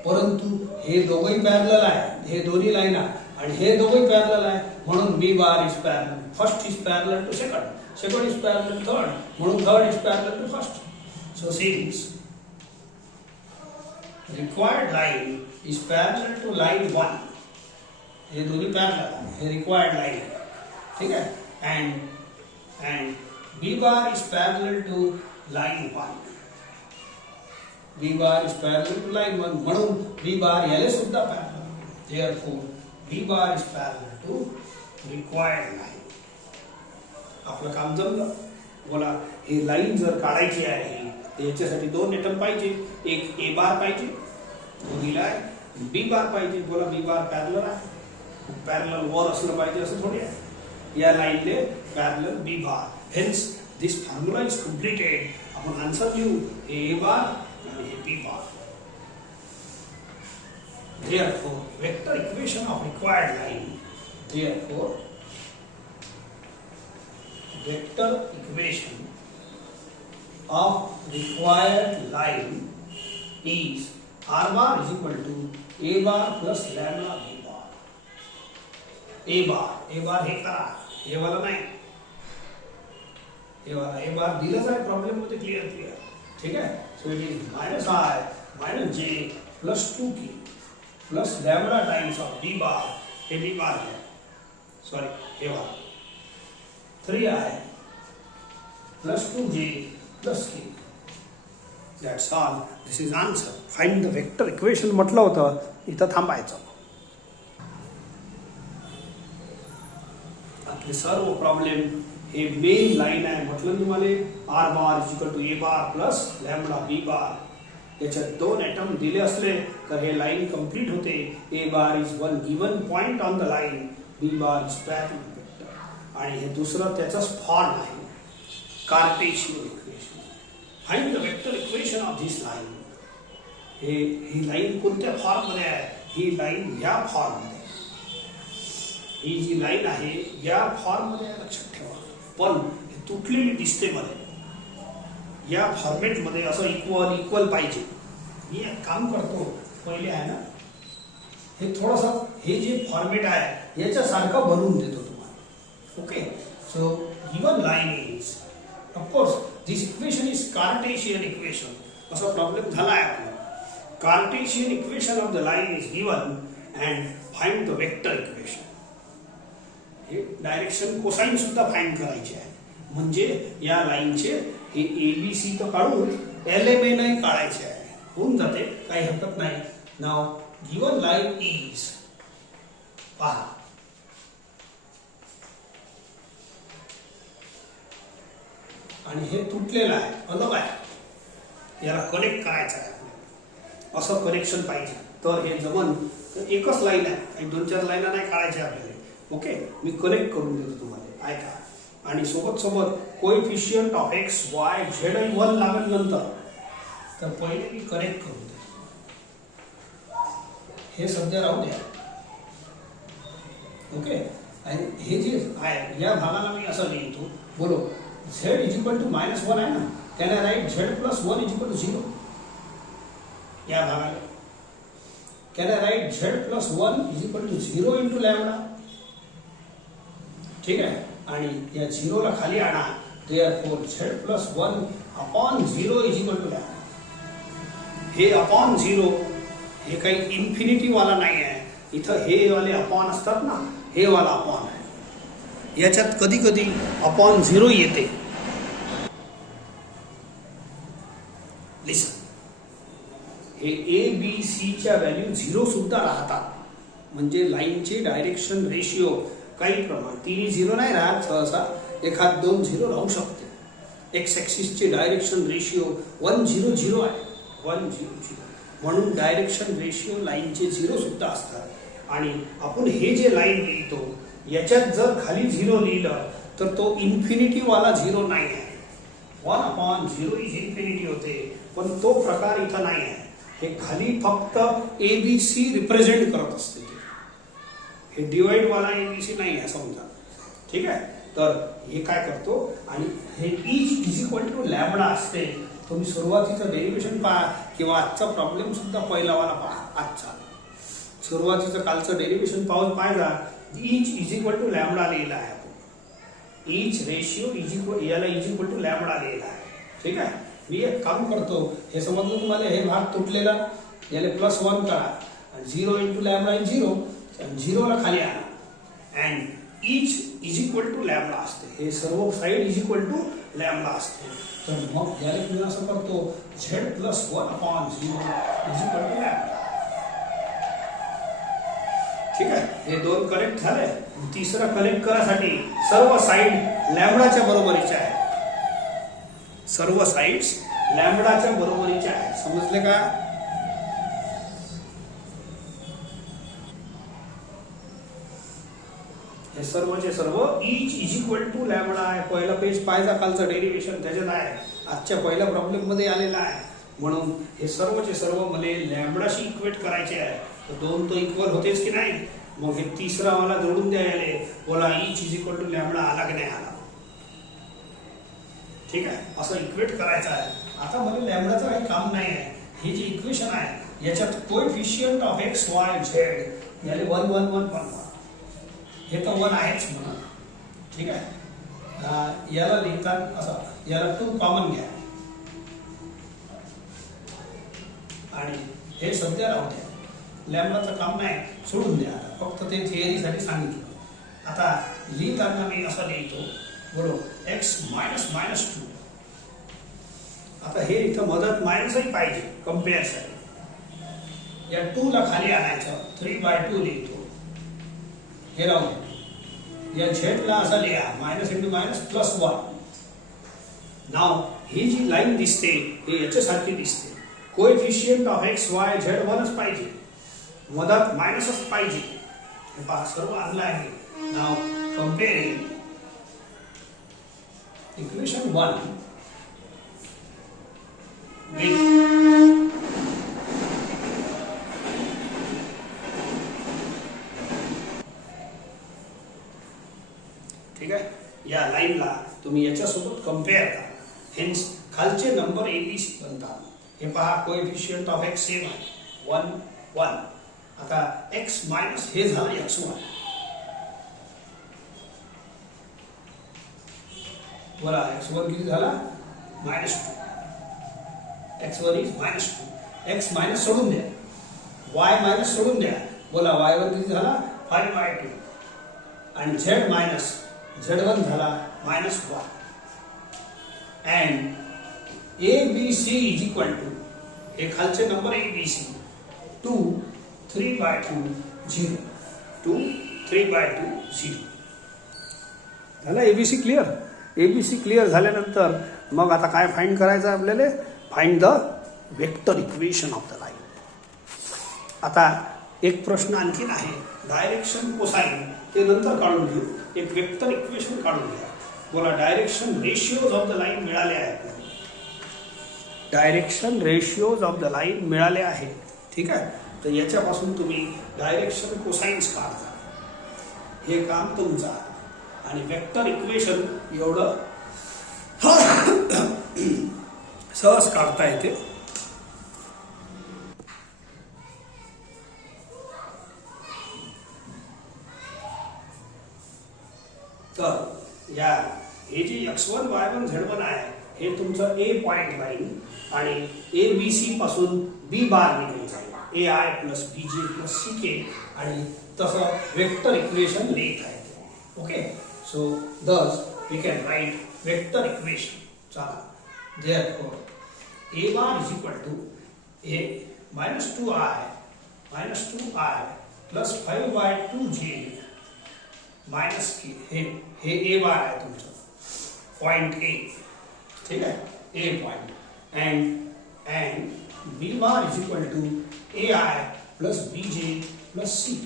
परंतु हे दोघंही पॅरलल आहे, हे दोन्ही लाईन आहे, आणि हे दोघंही पॅरलल आहे, म्हणून बी bar is parallel, first is parallel to second, second is parallel to third, म्हणून third is parallel to first. So since required line is parallel to line 1, हे दोन्ही पॅरलल आहे, हे रिक्वायर्ड लाईन, ठीक आहे। And B bar is parallel to line 1, b bar is parallel to line 1, म्हणून बी bar याले सुद्धा parallel, therefore b bar is parallel to required line. आपलं काम जमलं। बोला हे लाईन जर काढायची आहे तर याच्यासाठी दोन एटम पाहिजे, एक ए बार पाहिजे, तो दिलाय, बी बार पाहिजे। बोला बी बार पॅरलल आहे, पॅरलल वर असलं पाहिजे असं थोडी आहे, या लाईनले parallel B bar, hence this formula is completed. आपण आन्सर लिहू, ए बार आणि हे b bar. Therefore, vector equation of required line. Therefore, vector equation of required line is r bar is equal to a bar plus lambda b bar. A bar हे करा, हे वाला नाही, हे वाला a bar दिलंच आहे प्रॉब्लेम मध्ये, क्लियर, ठीक आहे। So it is -i minus j plus 2k plus lambda times of b bar, हे बी बार है, सॉरी हे bar 3i plus 2j plus k, that's all, this is answer. Find the vector equation म्हटलं होतं, इथं थांबायचं। आपले सर्व problem हे मेन लाईन आहे, म्हटलं तुम्हाला r bar is equal to A bar plus lambda b bar. याच्यात दोन एटम दिले असले तर हे लाईन कंप्लीट होते। A bar is one given point on the line, B bar is parallel vector, आणि हे दुसरं त्याचाच फॉर्म आहे, Cartesian equation. Find the vector equation of this line. ही लाईन कोणत्या फॉर्म मध्ये आहे, ही लाईन या फॉर्म मध्ये, ही जी लाईन आहे या फॉर्म मध्ये लक्षात ठेवा, पण तुटलेली दिसते मध्ये, या फॉर्मेट मध्ये असं इक्वल पाहिजे। मी एक काम करतो, पहिले आहे ना हे थोडंसं, हे जे फॉर्मेट आहे याच्यासारखं बनवून देतो तुम्हाला, okay. So given line is, of course this equation is Cartesian equation, असा प्रॉब्लेम झाला आहे आपला। Cartesian equation of the line is given and find the vector equation. हे डायरेक्शन कोसाइन सुद्धा फाइंड करायचे आहे, म्हणजे या लाईनचे हे एबीसी तर काढून LMA नाही काढायचे आहे, होऊन जाते, काही हरकत नाही. नाव गिवन लाईन इज, पहा आणि हे तुटलेलं आहे, अलग आहे, याला कनेक्ट करायचं आहे. असं कनेक्शन पाहिजे तर हे जमन. एकच लाईन आहे, काही 2-4 लाईना नाही काढायच्या आपल्याला. ओके, मी कनेक्ट करून देतो तुम्हाला, ऐका. आणि सोबत सोबत coefficient of x y Z आणि 1 लागेल नंतर. तर पहिले मी कनेक्ट करून देतो, हे सध्या राहू द्या. ओके, आणि हे जे आहे या भागाला मी असं लिहितो, बोलो z इज इक्वल टू -1 आहे ना, त्याने write z plus 1 is equal to 0. या भागाला can I write z plus 1 is equal to 0 into lambda. ठीक आहे, आणि या 0 ला खाली आणा. Therefore z plus 1 upon 0 is equal to lambda. हे अपॉन 0 हे काही इन्फिनिटी वाला नाही आहे. इथं हे वाले अपॉन असतात ना, हे वाला अपॉन आहे. याच्यात कधी कधी अपॉन 0 येते. लिसन, हे ए बी सी च्या व्हॅल्यू 0 सुद्धा राहतात. म्हणजे लाईनचे डायरेक्शन रेशिओ काही प्रमाण 3 0 नाही राहत, सहसा 1-2 0 राहू शकते. एक्स ॲक्सिसचे डायरेक्शन रेशिओ 1 0 0 आहे, 1 0 0. म्हणून डायरेक्शन रेशिओ लाईनचे 0 सुद्धा असतात. आणि आपण हे जे लाईन लिहितो याच्यात जर खाली 0 लिहिलं तर तो इन्फिनिटी वाला 0 नाही आहे. 1/0 इज इन्फिनिटी होते, पण तो प्रकार इथं नाही आहे. हे खाली फक्त ABC रिप्रेझेंट करत असते. हे डिवाइड वाला ABC नाही आहे समजा. ठीक आहे, तर हे काय करतो, आणि हे इज इक्वल टू लॅम्बडा असते. तुम्ही सुरुवातीचं डेरिव्हेशन पहा, किंवा आजचा प्रॉब्लेम सुद्धा पहिला वाला पहा. आजचा सुरुवातीचं कालचं डेरिव्हेशन पाहून पाहिजा. इज इक्वल टू लॅम्बडा लिहिला आहे आपण. इज रेशिओ याला इज इक्वल टू लॅम्बडा लिहिला आहे. ठीक आहे, मी एक काम करतो, हे समजलं तुम्हाला. हे भाग तुटलेला याला +1 करा, 0 इंटू लॅम्बडा इज 0, 0 ला खाली आणा. And is equal to lambda असते. हे सर्व side is equal to lambda असते. तर मग याला मी असं करतो, z plus 1/0 is equal to lambda. ठीक आहे, हे 2 कनेक्ट झाले. तिसरा कनेक्ट करासाठी सर्व साईड लॅम्बडाच्या बरोबरीच्या आहेत. सर्व साइड्स लॅम्बडाच्या बरोबरीच्या आहेत. समजले का? हे सर्वचे सर्व इज इक्वल टू लॅम्बडा आहे. पहिला पेज पाहिजा कालचं डेरिव्हेशन त्याच्यात आहे, आजच्या पहिल्या प्रॉब्लेम मध्ये आलेला आहे. म्हणून हे सर्वचे सर्व मला लॅम्बडाशी इक्वेट करायचे आहे. तर 2 तो इक्वल होतेच की नाही. मग हे तिसरा मला जोडून द्यायला बोला, इज इक्वल टू लॅम्बडा आला की नाही आला. ठीक आहे, असं इक्वेट करायचं आहे. आता मला लॅम्बडाचं काही काम नाही आहे. हे जे इक्वेशन आहे याच्यात coefficient of x y Z याले 1 1 1 बनवा. हे तर 1 आहेच म्हणा. ठीक आहे, याला लिहितात असं, याला 2 कॉमन घ्या आणि हे सध्या राहू द्या. लॅम्बडाचं काम नाही, सोडून द्या. फक्त ते थिअरीसाठी सांगितलं. आता लिहिताना मी असं लिहितो, बरोबर, x -2. आता हे इथं मदत मायनसही पाहिजे कम्पेअरसाठी. या 2 ला खाली आणायचं, 3/2 लिहितो. हे राहू द्या. या z ला असं लिहा, मायनस इंटू मायनस +1. नाव ही जी लाईन दिसते हे याच्यासारखी दिसते. Coefficient of x y z 1च पाहिजे, मदत मायनसच पाहिजे. हे पहा सर्व आणलं आहे. नाव कम्पेअरिंग इक्वेशन 1 with ठीक आहे, या लाईनला तुम्ही याच्यासोबत कम्पेअर करा. हेन्स खालचे नंबर ABC बनतात. हे पहा, कोएफिशियंट ऑफ एक्स सेम आहे 1 1. आता x मायनस हे झालं x1. बोला x1 किती झाला? -2. x1 is -2. x मायनस सोडून द्या, y मायनस सोडून द्या. बोला y1 किती झाला? 5/2. आणि z मायनस z1 झाला -1. And ABC is equal to, हे खालचे नंबर ए बी सी 2 3/2 0 2 3/2 0 झालं. ABC clear. एबीसी क्लिअर झाल्यानंतर मग आता काय फाइंड करायचं आपल्याला? Find the vector equation of the line. आता एक प्रश्न आणखीन आहे, डायरेक्शन कोसाइन ते नंतर काढून घेऊ. एक वेक्टर इक्वेशन काढून घ्या. बोला direction ratios of the line मिळाले आहेत. Direction ratios of the line मिळाले आहे. ठीक आहे. तर याच्यापासून तुम्ही डायरेक्शन कोसाइन्स काढता. हे काम तुमचं आहे. आणि वेक्टर इक्वेशन एवढं सहज काढता येते. तर या हे जे x1 y1 z1 आहे हे तुमचं ए पॉइंट लाईन आणि ए बी सी पासून बी बार निघून जाईल. ए i plus B j plus C के आणि तसं वेक्टर इक्वेशन लिहित आहे. Okay. So thus we can write vector equation. चला. Therefore, a bar is equal to a minus 2i plus 5/2j minus k. हे a bar आहे तुमचं. Point A. ठीक आहे. A point. And b bar is equal to ai plus bj plus ck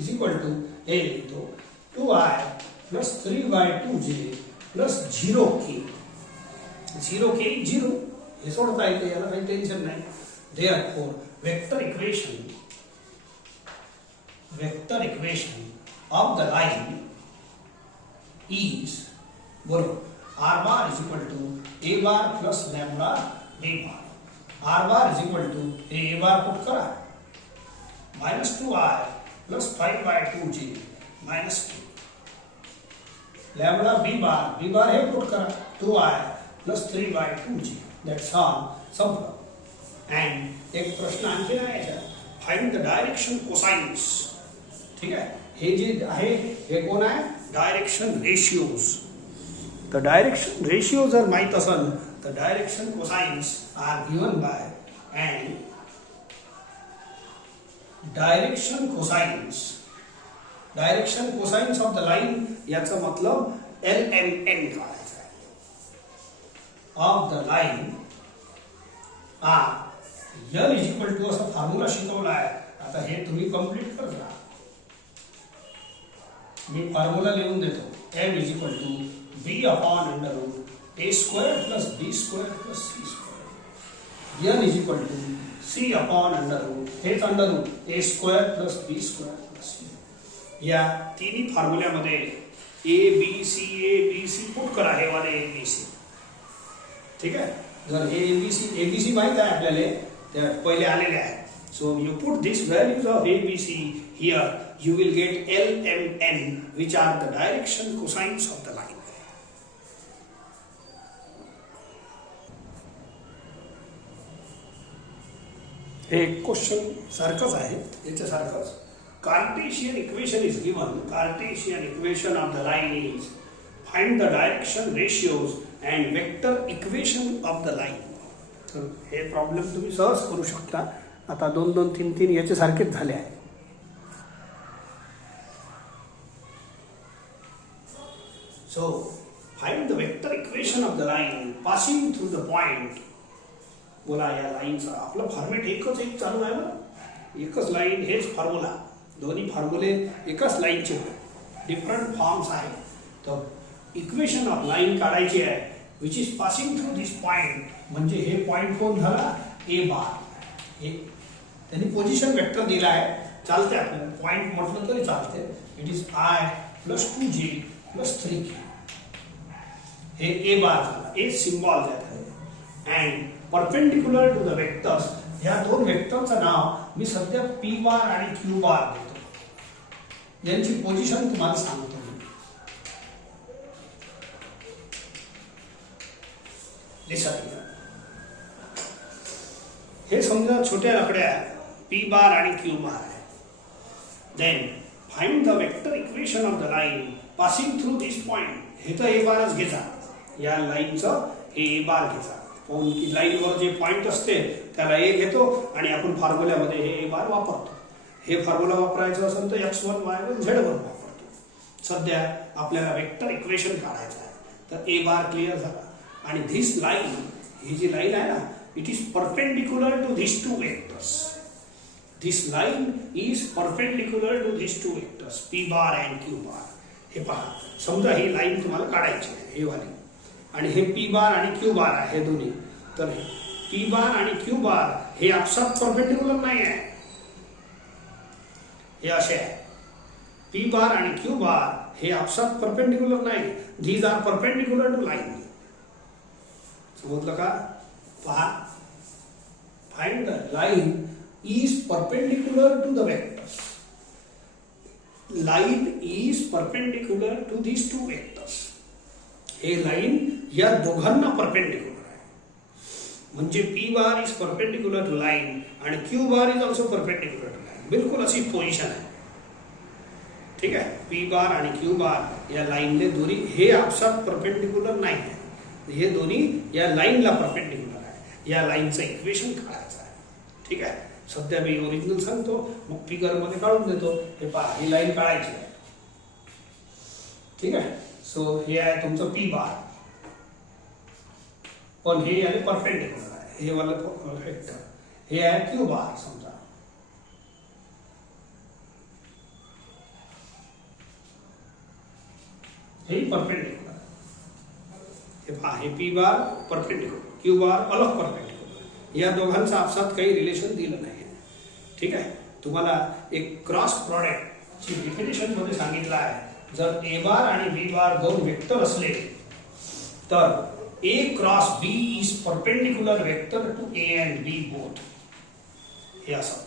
is equal to a लिखतो 2i plus 3/2j plus 0k. 0k 0 हे सोडता येते, याला काही टेन्शन नाही. Therefore vector equation of the line is बोलो r bar is equal to a bar plus lambda b bar. r bar is equal to a bar put करा minus 2i plus 5/2j minus k. Lambda b bar है put करा 2i plus 3/2j. That's all. संपलं. And एक प्रश्न आणखी आहे, find the direction cosines. ठीक आहे. हे जे आहे हे कोण आहे? Direction ratios. The direction ratio जर माहित असेल तर direction cosines are given by and direction cosines of the line याचा मतलब LMN काढायचा आहे. Of the line L is equal to असा फॉर्म्युला शिकवला आहे. आता हे तुम्ही कंप्लीट कर जा. मी फॉर्म्युला लिहून देतो. M is equal to B upon under root A square plus B square plus C square. N is equal to C upon under root हेच under root A square plus B square plus C. या तिन्ही फॉर्म्युल्यामध्ये ए B C put करा. हे वाले ए B C. ठीक आहे. जर ए B C माहित आहे आपल्याला, त्या पहिले आलेले आहे. So you put this values of A B C here, you will get LMN which are the direction cosines of the line. हे क्वेश्चन सारखंच आहे, याच्यासारखंच. Cartesian equation is given. Cartesian equation of the line is find the direction ratios and vector equation of the line. तर हे problem तुम्ही सहज करू शकता. आता 2 2 3 3 याचे सारखेच झाले आहे. So find the vector equation of the line passing through the point. बोला या लाईनचा आपलं फॉर्मेट एक चालू आहे ना. एकच लाईन हेच फॉर्म्युला. दोन्ही फॉर्म्युले एकाच लाईनचे डिफरंट फॉर्म्स आहेत. तर इक्वेशन ऑफ लाईन काढायची आहे which is passing through this point. म्हणजे हे पॉइंट कोण झाला? ए बार. हे त्यांनी पोझिशन वेक्टर दिला आहे. चालते आपल्याला पॉइंट म्हटलं तरी चालते. It is I plus 2j plus 3k. हे ए बार झाला. ए सिम्बॉल त्यात आहे. And perpendicular to the vectors. ह्या दोन वेक्टरचं नाव मी सध्या P बार आणि Q बार देतो. यांची पोझिशन तुम्हाला सांगतो. हे समजा छोट्या आकड्या P बार आणि Q बार आहे. Then find the vector equation of the line passing through this point. हे तर ए बारच घ्यायचा. या लाईनचं हे ए बार घ्यायचा. काऊन की लाईनवर जे पॉईंट असते त्याला ए घेतो आणि आपण फॉर्म्युल्यामध्ये हे ए बार वापरतो. हे फॉर्म्युला वापरायचं असेल तर x1 y1 z1 वापरतो. सध्या आपल्याला वेक्टर इक्वेशन काढायचं आहे. तर ए बार क्लिअर झाला. आणि धिस लाईन, ही जी लाईन आहे ना, it is perpendicular to this two vectors. This line is perpendicular to this two vectors p bar and q bar. हे पहा, समजा ही लाईन तुम्हाला काढायची आहे, हे वाली, आणि हे p बार आणि q बार आहे हे दोन्ही. तर p बार आणि q बार हे आपसात परपेंडिक्युलर नाही आहे, हे असे आहे. p बार आणि q बार हे आपसात परपेंडिक्युलर नाही. These are perpendicular to line. समजलं का? पहा, find the line is perpendicular to the vectors. Line is perpendicular to this two vectors. हे लाईन या दोघांना परपेंडिक्युलर आहे. म्हणजे p bar is perpendicular to line आणि q bar is also perpendicular to line. बिलकुल अशी पोझिशन आहे. ठीक आहे. p बार आणि q बार या लाईनले दोन्ही हे आपसात परपेंडिक्युलर नाही आहे. हे दोन्ही या लाईनला परपेंडिक्युलर आहे. या लाईनचं इक्वेशन काढायचं आहे. ठीक आहे. सध्या मी ओरिजिनल सांगतो, मग फिगर मध्ये काढून देतो. हे पहा, ही लाईन काढायची आहे. ठीक आहे. सो हे आहे तुमचं p बार, पण हे याले परपेंडिक्युलर आहे. हे वाला वेक्टर, हे आहे q बार. समजा हे परपेंडिक्युलर आहे. हे पहा, हे p बार परपेंडिक्युलर, q बार अलग परपेंडिक्युलर. या दोघांचं आपसात काही रिलेशन दिलं नाही. ठीक आहे. तुम्हाला एक क्रॉस प्रॉडक्टची डेफिनेशन मध्ये सांगितलं आहे. जर ए बार आणि बी बार दोन वेक्टर असले तर A cross B is perpendicular vector to A and B both. हे असं,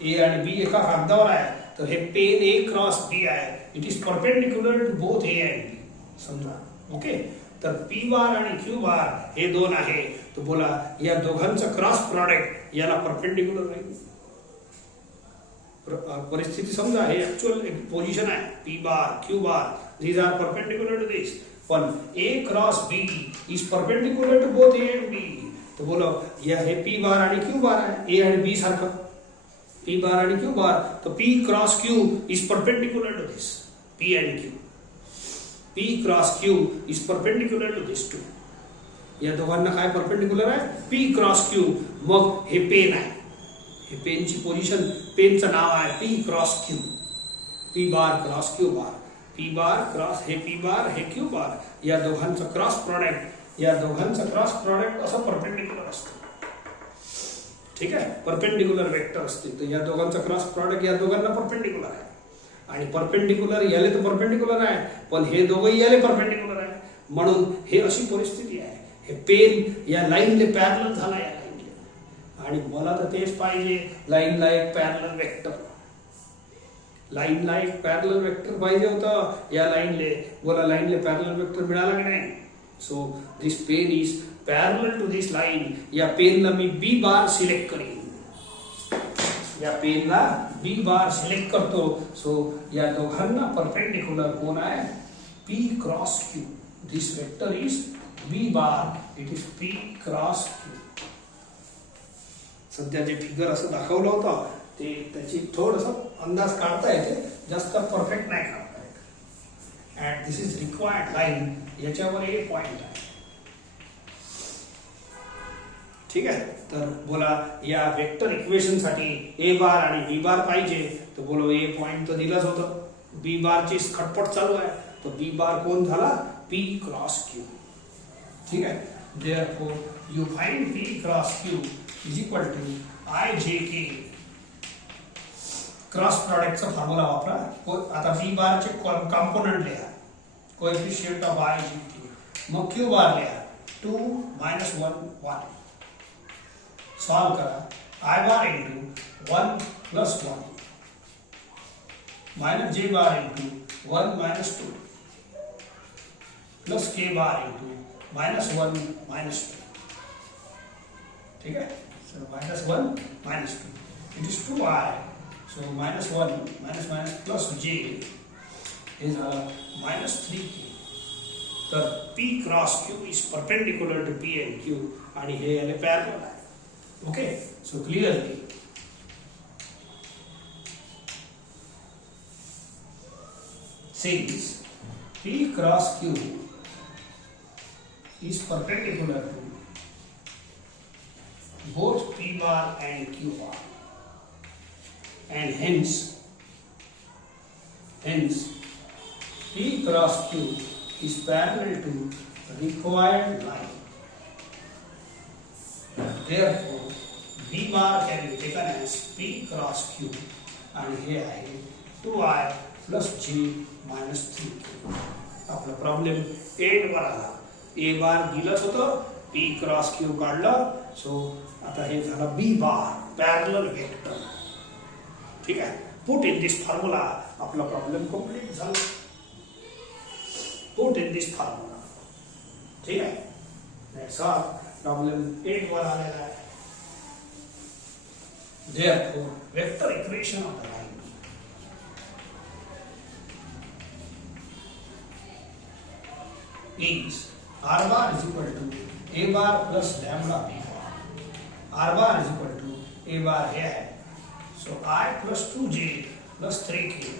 ए आणि बी एका कागदावर आहे, तर हे पेन ए क्रॉस बी आहे. It is perpendicular to both A and B. समजा. ओके. तर p बार आणि q बार हे दोन आहे. तर बोला, या दोघांचं क्रॉस प्रॉडक्ट याला परपेंडिक्युलर नाही. परिस्थिती समजा, हे ऍक्च्युअल एक पोझिशन आहे. p bar q bar these are perpendicular to this. पण a cross b is perpendicular to both a and b. तो बोलो, या हे p बार आणि q बार आहे, a आणि b सारखं. p बार आणि q बार, तो p cross q is perpendicular to this, p and q. p cross q is perpendicular to this two. या दोघांना काय परपेंडिक्युलर आहे? p cross q. मग हे पेन आहे. हे पेनची पोझिशन, पेनचं नाव आहे p क्रॉस q. p बार क्रॉस q बार. p बार क्रॉस हे p बार हे q बार. या दोघांचं क्रॉस प्रॉडक्ट, या दोघांचं क्रॉस प्रॉडक्ट असं परपेंडिक्युलर असतं. ठीक आहे. परपेंडिक्युलर वेक्टर असते, तर या दोघांचं क्रॉस प्रॉडक्ट या दोघांना परपेंडिक्युलर आहे. आणि परपेंडिक्युलर याले तर परपेंडिक्युलर आहे, पण हे दोघंही याले परपेंडिक्युलर आहे. म्हणून हे अशी परिस्थिती आहे. हे पेन या लाईनले पॅरलल झाला या लाईनले, आणि मला तर तेच पाहिजे, लाईनला एक पॅरलल वेक्टर. लाईनला एक पॅरलल वेक्टर पाहिजे होतं या लाईनले. बोला, लाईनले पॅरलल वेक्टर मिळाला की नाही? So this pen is parallel to this line. या पेनला मी बी बार सिलेक्ट करीन. या पेनला बी बार सिलेक्ट करतो. सो या दोघांना परपेंडिक्युलर कोण आहे? p cross q. This vector is b bar, it is p cross q. सध्या जे फिगर असं दाखवलं होतं ते त्याची थोडंसं अंदाज काढता येते, जास्त परफेक्ट नाही काढता येत. And this is required line. याच्यावर एक पॉइंट आहे. ठीक आहे. तर बोला, या वेक्टर इक्वेशन साठी ए बार आणि बी बार पाहिजे. तर बोलो, ए पॉइंट तर दिलाच होतं, बी बारची खटपट चालू आहे. तर बी बार कोण झाला? p cross q. ठीक आहे. Therefore you find p cross q is equal to ijk. Cross प्रॉडक्टचा फॉर्म्युला वापरा. आता बी बारचे कंपोनंट लिहा, coefficient of i j k. मग q बार लिहा, 2 - 1 1. सॉल्व करा. i bar into 1 + 1 minus j bar into 1 - 2 plus k bar into -1 - 2. ठीक है. So -1 - 2. It is 2i. So -1 - plus j is -3k. तर P cross Q is perpendicular to P and Q आणि हे याला parallel आहे. Okay, so clearly since P cross Q is perpendicular to both P bar and Q bar, and hence P cross Q is parallel to required line. Therefore, B bar can be taken as P cross Q and here आहे 2I plus J minus 3K. आपला problem end वर आला. ए बार दिलंच होतं, P cross Q काढलं, so आता हे झालं B बार पॅरलल वेक्टर. ठीक आहे, पुट इन दिस फॉर्म्युला आपला प्रॉब्लेम कंप्लीट झाला. Put in this formula. ठीक आहे, दॅट्स ऑल. प्रॉब्लेम एंड वर आलेला आहे. Therefore, vector equation of the line is R bar is equal to A bar plus lambda B bar. R bar is equal to A bar here. So I plus 2J plus 3K.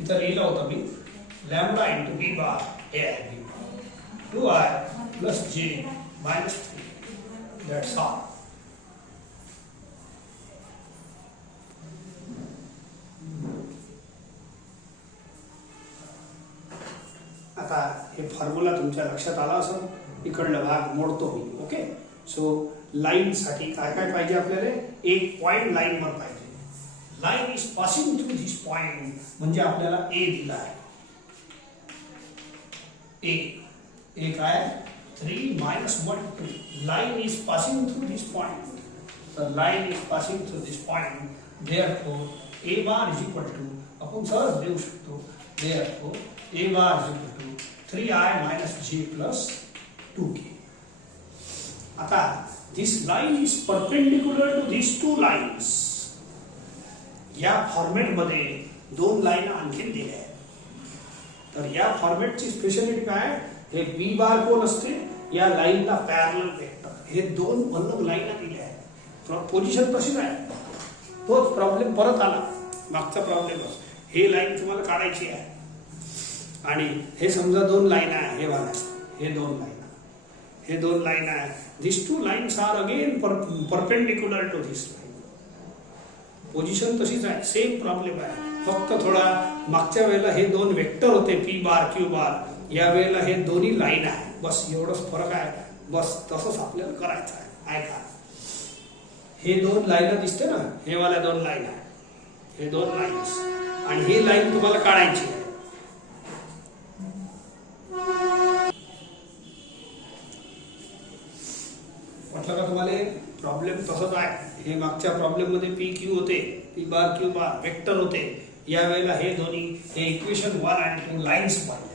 इधर लिहिला होता मी lambda into B bar here B bar. 2I plus J minus 3. That's all. आता हे formula तुमच्या लक्षात आला असेल. इकडला भाग मोडतो मी. ओके, सो लाईन साठी काय काय पाहिजे आपल्याला? एक पॉइंट लाईन वर पाहिजे. Line is passing through this point म्हणजे आपल्याला ए दिला आहे. ए काय 3 minus 1 2. Line is passing through this point. तर line is passing through this point. Therefore A bar is equal to, आपण सहज देऊ शकतो, therefore A bar is equal to 3I minus J plus 2K. आता this line is perpendicular to these two lines. या format मध्ये दोन line आणखी दिल्या आहेत. तर या फॉर्मेटची स्पेशालिटी काय? हे B बार कोण असते? या लाईनला पॅरलल वेक्टर. हे दोन अलग लाईन दिल्या आहेत. पोझिशन तशीच आहे. तोच प्रॉब्लेम परत आला, मागचा प्रॉब्लेमच. हे लाईन तुम्हाला काढायची आहे आणि हे समजा दोन लाईन आहे. हे वाला हे दोन लाईन आहे. This two lines are again perpendicular to this line. Position तशीच आहे, सेम प्रॉब्लेम आहे. फक्त थोडा मागच्या वेळेला हे दोन वेक्टर होते P बार Q बार, या वेळेला हे दोन्ही लाईन आहे. बस एवढंच फरक आहे. बस तसंच आपल्याला करायचं आहे. ऐका, हे दोन लाईन दिसते ना, हे वाला दोन लाईन आहे, हे दोन लाईन्स, आणि ही लाईन तुम्हाला काढायची आहे. म्हटलं का तुम्हाला? प्रॉब्लेम तसंच आहे. हे मागच्या प्रॉब्लेम मध्ये P Q होते, P बार Q बार वेक्टर होते. या वेळेला हे दोन्ही हे इक्वेशन 1 आणि 2 लाईन्स पाहिजे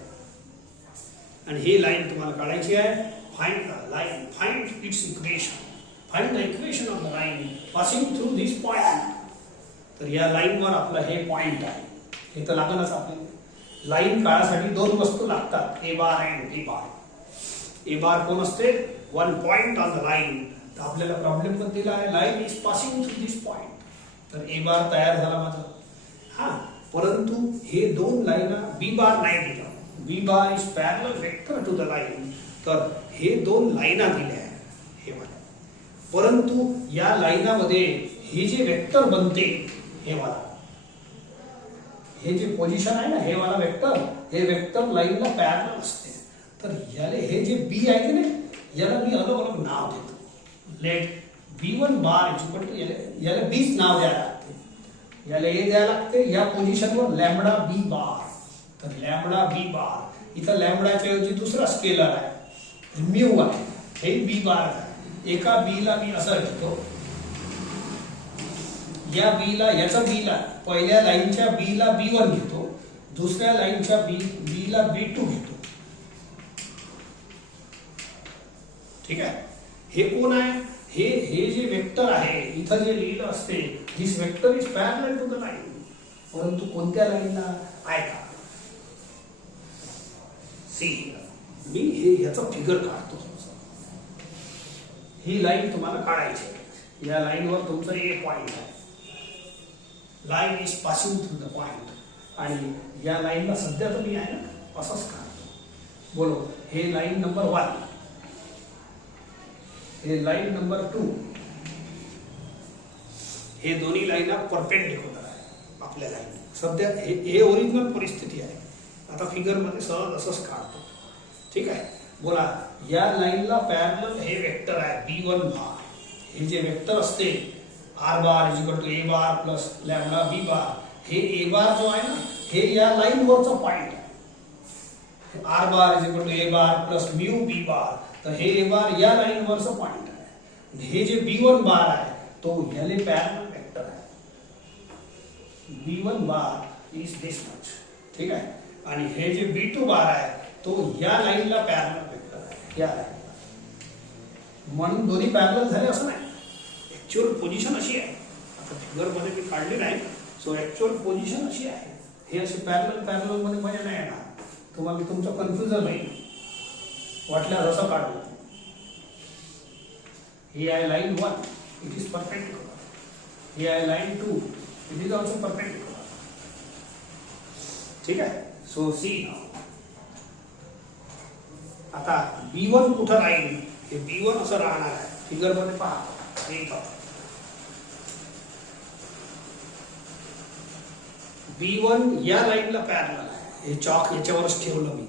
आणि ही लाईन तुम्हाला काढायची आहे. Find the line, find its equation, find the equation of the line passing through this point. तर या लाईन वर आपलं हे पॉइंट आहे. हे तर लागणच आपल्याला. लाईन काढायसाठी दोन वस्तू लागतात, ए बार आणि बी बार. ए बार कोण असते? One point on the line. तर आपल्याला प्रॉब्लेम पण दिला आहे, line is passing through this point. तर ए बार तयार झाला माझा. हा, परंतु हे दोन लाईन बी बार नाही दिला. B bar is parallel vector to the line. तर हे दोन लाईना दिल्या आहे हे मला. परंतु या लाईनामध्ये हे जे वेक्टर बनते, हे वाला, हे जे पोझिशन आहे ना, हे वाला वेक्टर, हे वेक्टर लाईनला पॅरलल असते. तर याले हे जे बी आहे की नाही, याला मी अलग अलग नाव देतो. Let B1 bar is equal to, याला बीच नाव द्यायला लागते. याला हे द्यायला लागते या पोझिशनवर लॅम्बडा बी बार. तर लॅम्बडा बी बार, इथं लॅम्बडाच्या ऐवजी दुसरा स्केलर आहे, म्यू आहे. हे बी बार आहे. एका बी ला मी असं घेतो, या बी ला, याचा बी ला, पहिल्या लाईनच्या बी ला B1 घेतो, दुसऱ्या लाईनच्या बी ला B2 घेतो. ठीक आहे. हे कोण आहे? हे जे वेक्टर आहे, इथं जे लिहिलं असते, this vector is parallel to the line. परंतु कोणत्या लाईनला? ऐका, सी मी ह्याचं फिगर काढतो. ही लाईन तुम्हाला काढायची आहे. या लाईनवर तुमचं ए पॉइंट आहे. Line is passing through the point. आणि या लाईनला सध्या तुम्ही आहे ना असंच काढतो. बोलो, हे लाईन नंबर 1, हे लाईन नंबर 2, हे दोन्ही लाईन परपेंडिक्युलर आहे आपल्या लाईन. सध्या हे ओरिजिनल परिस्थिती आहे. आता फिगर मध्ये सहज असंच काढतो. ठीक आहे. बोला, या लाईनला पॅरलल हे वेक्टर आहे b1 बार. हे जे वेक्टर असते r bar is equal to a bar plus lambda b bar, हे a बार जो आहे ना हे या लाईन वरचा पॉइंट आहे. r bar is equal to a bar plus mu b bar, तर हे a बार या लाईन वरचा पॉइंट आहे. हे जे b1 बार आहे तो याले पॅरलल वेक्टर आहे. b1 bar is this much. ठीक आहे. आणि हे जे b2 बार आहे तो या लाईनला पॅरलल वेक्टर आहे, या लाईनला. म्हणून दोन्ही पॅरलल झाले असं नाही. ऍक्च्युअल पोझिशन अशी आहे, आता फिगर मध्ये मी काढली नाही. सो ऍक्च्युअल पोझिशन अशी आहे. हे असे पॅरलल मध्ये मजा नाही येणार. तुम्हाला तुमचं कन्फ्युजन होईल. वाटल्यास असं काढू. ही आहे लाईन 1, इट इज परपेंडिक्युलर. ही आहे line 2, it is also perpendicular. ठीक आहे. So see now. आता b1 कुठं राहील? हे b1 असं राहणार आहे. फिगर मध्ये पहा. b1 या लाईनला पॅरलल आहे. हे चॉक याच्यावरच ठेवलं मी.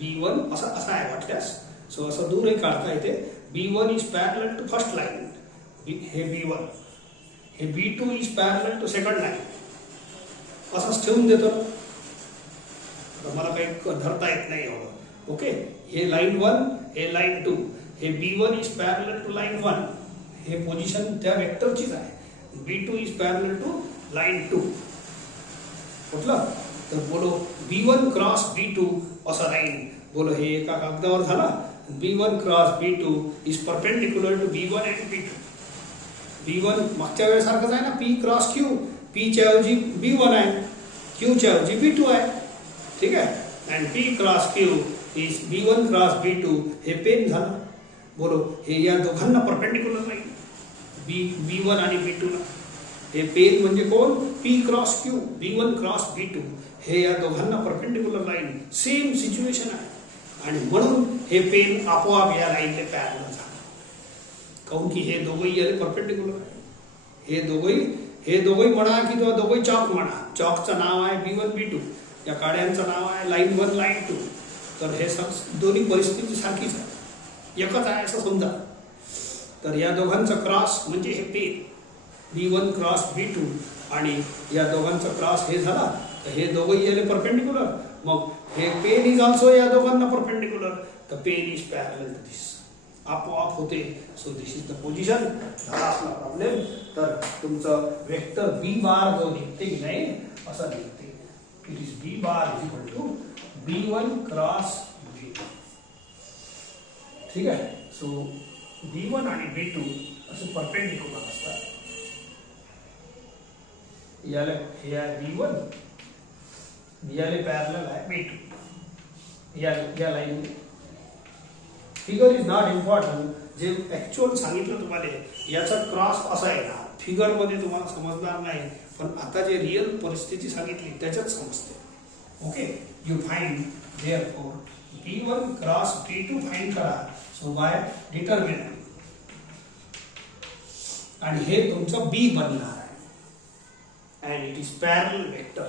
b1 असं आहे वाटल्यास. सो असं दूरही काढता येते. b1 is parallel to first line. हे b1. हे b2 is parallel to second line. असंच ठेवून देतो. मला काही धरता येत नाही एवढं. ओके. हे लाईन 1, हे लाईन 2. हे b1 is parallel to line 1. हे पोझिशन त्या वेक्टरचीच आहे. b2 is parallel to line 2. म्हटलं तर बोलो b1 क्रॉस b2 असं राहील. बोलो हे एका कागदावर झाला. b1 cross b2 is perpendicular to b1 and b2. b1 मागच्या वेळेसारखंच आहे ना, p क्रॉस q. p च्या ऐवजी b1 आहे, q च्या ऐवजी b2 आहे. ठीक आहे. And p cross q is b1 cross b2. हे पेन झालं. बोलो हे या दोघांना परपेंडिक्युलर नाही. b1 आणि b2 ला. हे पेन म्हणजे कोण? p cross q, b1 cross b2. हे या दोघांना परपेंडिक्युलर लाईन. सेम सिच्युएशन आहे. आणि म्हणून हे पेन आपोआप या लाईनले पॅरलल झालं. काऊन की हे दोघंही याले परपेंडिक्युलर आहे. हे दोघंही म्हणा किंवा दोघंही चॉक म्हणा. चॉकचं नाव आहे b1 b2. या काड्यांचं नाव आहे लाईन 1 लाईन 2. तर हे दोन्ही परिस्थिती सारखीच आहे, एकच आहे असं समजा. तर या दोघांचं क्रॉस म्हणजे हे पेन b1 क्रॉस b2. आणि या दोघांचा क्रॉस हे झाला तर हे दोघंही याले परपेंडिक्युलर. मग हे पेन इज ऑल्सो या दोघांना परपेंडिक्युलर. तर पेन इज पॅरलल टू दिस. आपोआप होते. So this is the position. झाला आपला प्रॉब्लेम. तर तुमचं वेक्टर b बार जो निघते की नाही असं निघते. It is b bar is equal to b1 cross b2. ठीक आहे. सो b1 आणि b2 असे परपेंडिक्युलर असतात. याला हे आहे b1, याले पॅरलल आहे b2. या line. Figure is not important. जे ऍक्च्युअल सांगितलं तुम्हाला याचा क्रॉस असा आहे ना, फिगर मध्ये तुम्हाला समजणार नाही. पण आता जे रिअल परिस्थिती सांगितली त्याच्यात समजते. Okay. You find therefore b1 cross b2 find करा. So by determinant. आणि हे तुमचं b बनणार आहे. And it is parallel vector.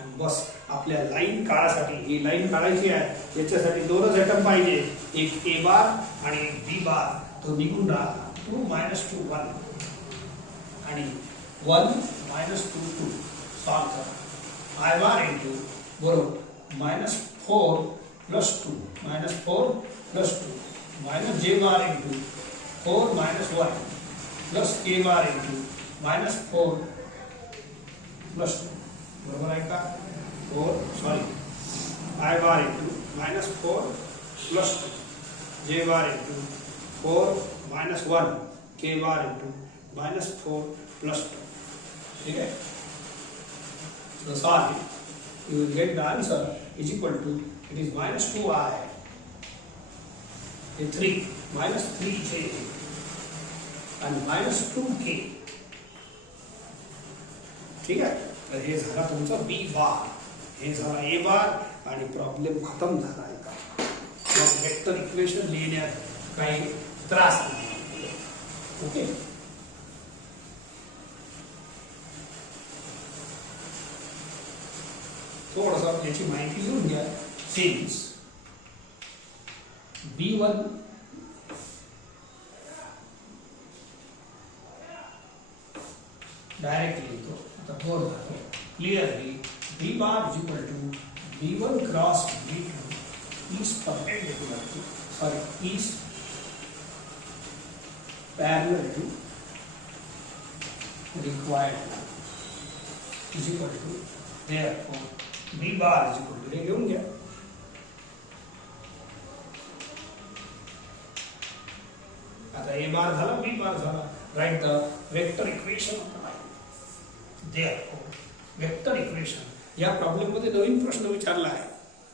आणि बस आपल्या लाईन काढासाठी, ही लाईन काढायची आहे याच्यासाठी दोनच आयटम पाहिजे. एक a बार आणि एक b बार. तो निघून राहिला. 2 - 2 1 आणि 1 - 2 2. सॉल्व करा. i बार इंटू बरोबर -4 + 2 -4 + 2 j bar into 4 - 1 plus k bar into -4 + 2. बरोबर आहे का? i bar into -4 + 2 j bar into 4 - 1 k bar into -4 + 2. ठीक है. So solve it. You will get the answer is equal to, it is -2i हे 3 -3j आणि -2k. ठीक आहे. तर हे झाला तुमचं बी बार, हे झाला ए बार आणि प्रॉब्लेम खतम झाला आहे का. मग वेक्टर इक्वेशन लिहिण्यात काही त्रास नाही. ओके. थोडंसं याची माहिती लिहून घ्या. सिन्स B1 डायरेक्टली लिहितो. आता बोर्ड झालो clearly. B bar is equal to B1 cross B2 is perpendicular to, is parallel to required is equal to, therefore B bar is equal to, हे घेऊन घ्या. आता A bar झाला, B bar झाला. Write the vector equation. therefore vector equation या problem मध्ये नवीन प्रश्न विचारला आहे.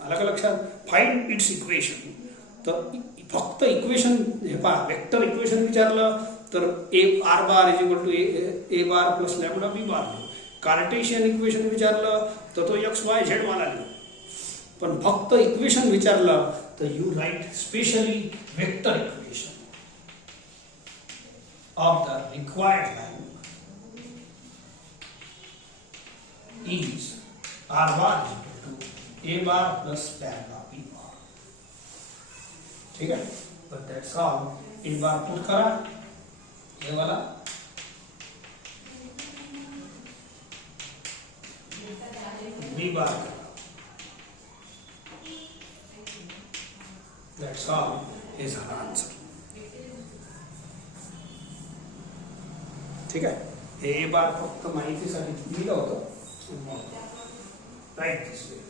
आला का लक्षात. Find its equation. तर फक्त इक्वेशन हे पहा, वेक्टर इक्वेशन विचारलं तर a R bar is equal to A bar plus lambda B bar. Cartesian equation विचारलं तर तो एक्स वाय झेड वाला लिहू. पण फक्त इक्वेशन विचारलं तर you write specially vector equation of the required line is r bar is equal to a bar plus lambda b bar. ठीक है. but that's all. a bar put करा, ये वाला b bar करा. that's all. हे झाला answer. ठीक आहे. हे a bar फक्त माहितीसाठी दिलं होतं. Right this way.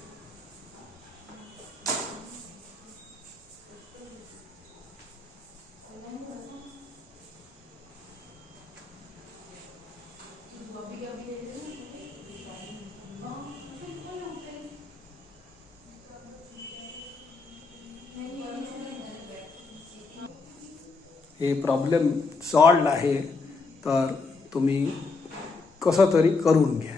हे प्रॉब्लेम सॉल्व्ड आहे, तर तुम्ही कसं तरी करून घ्या.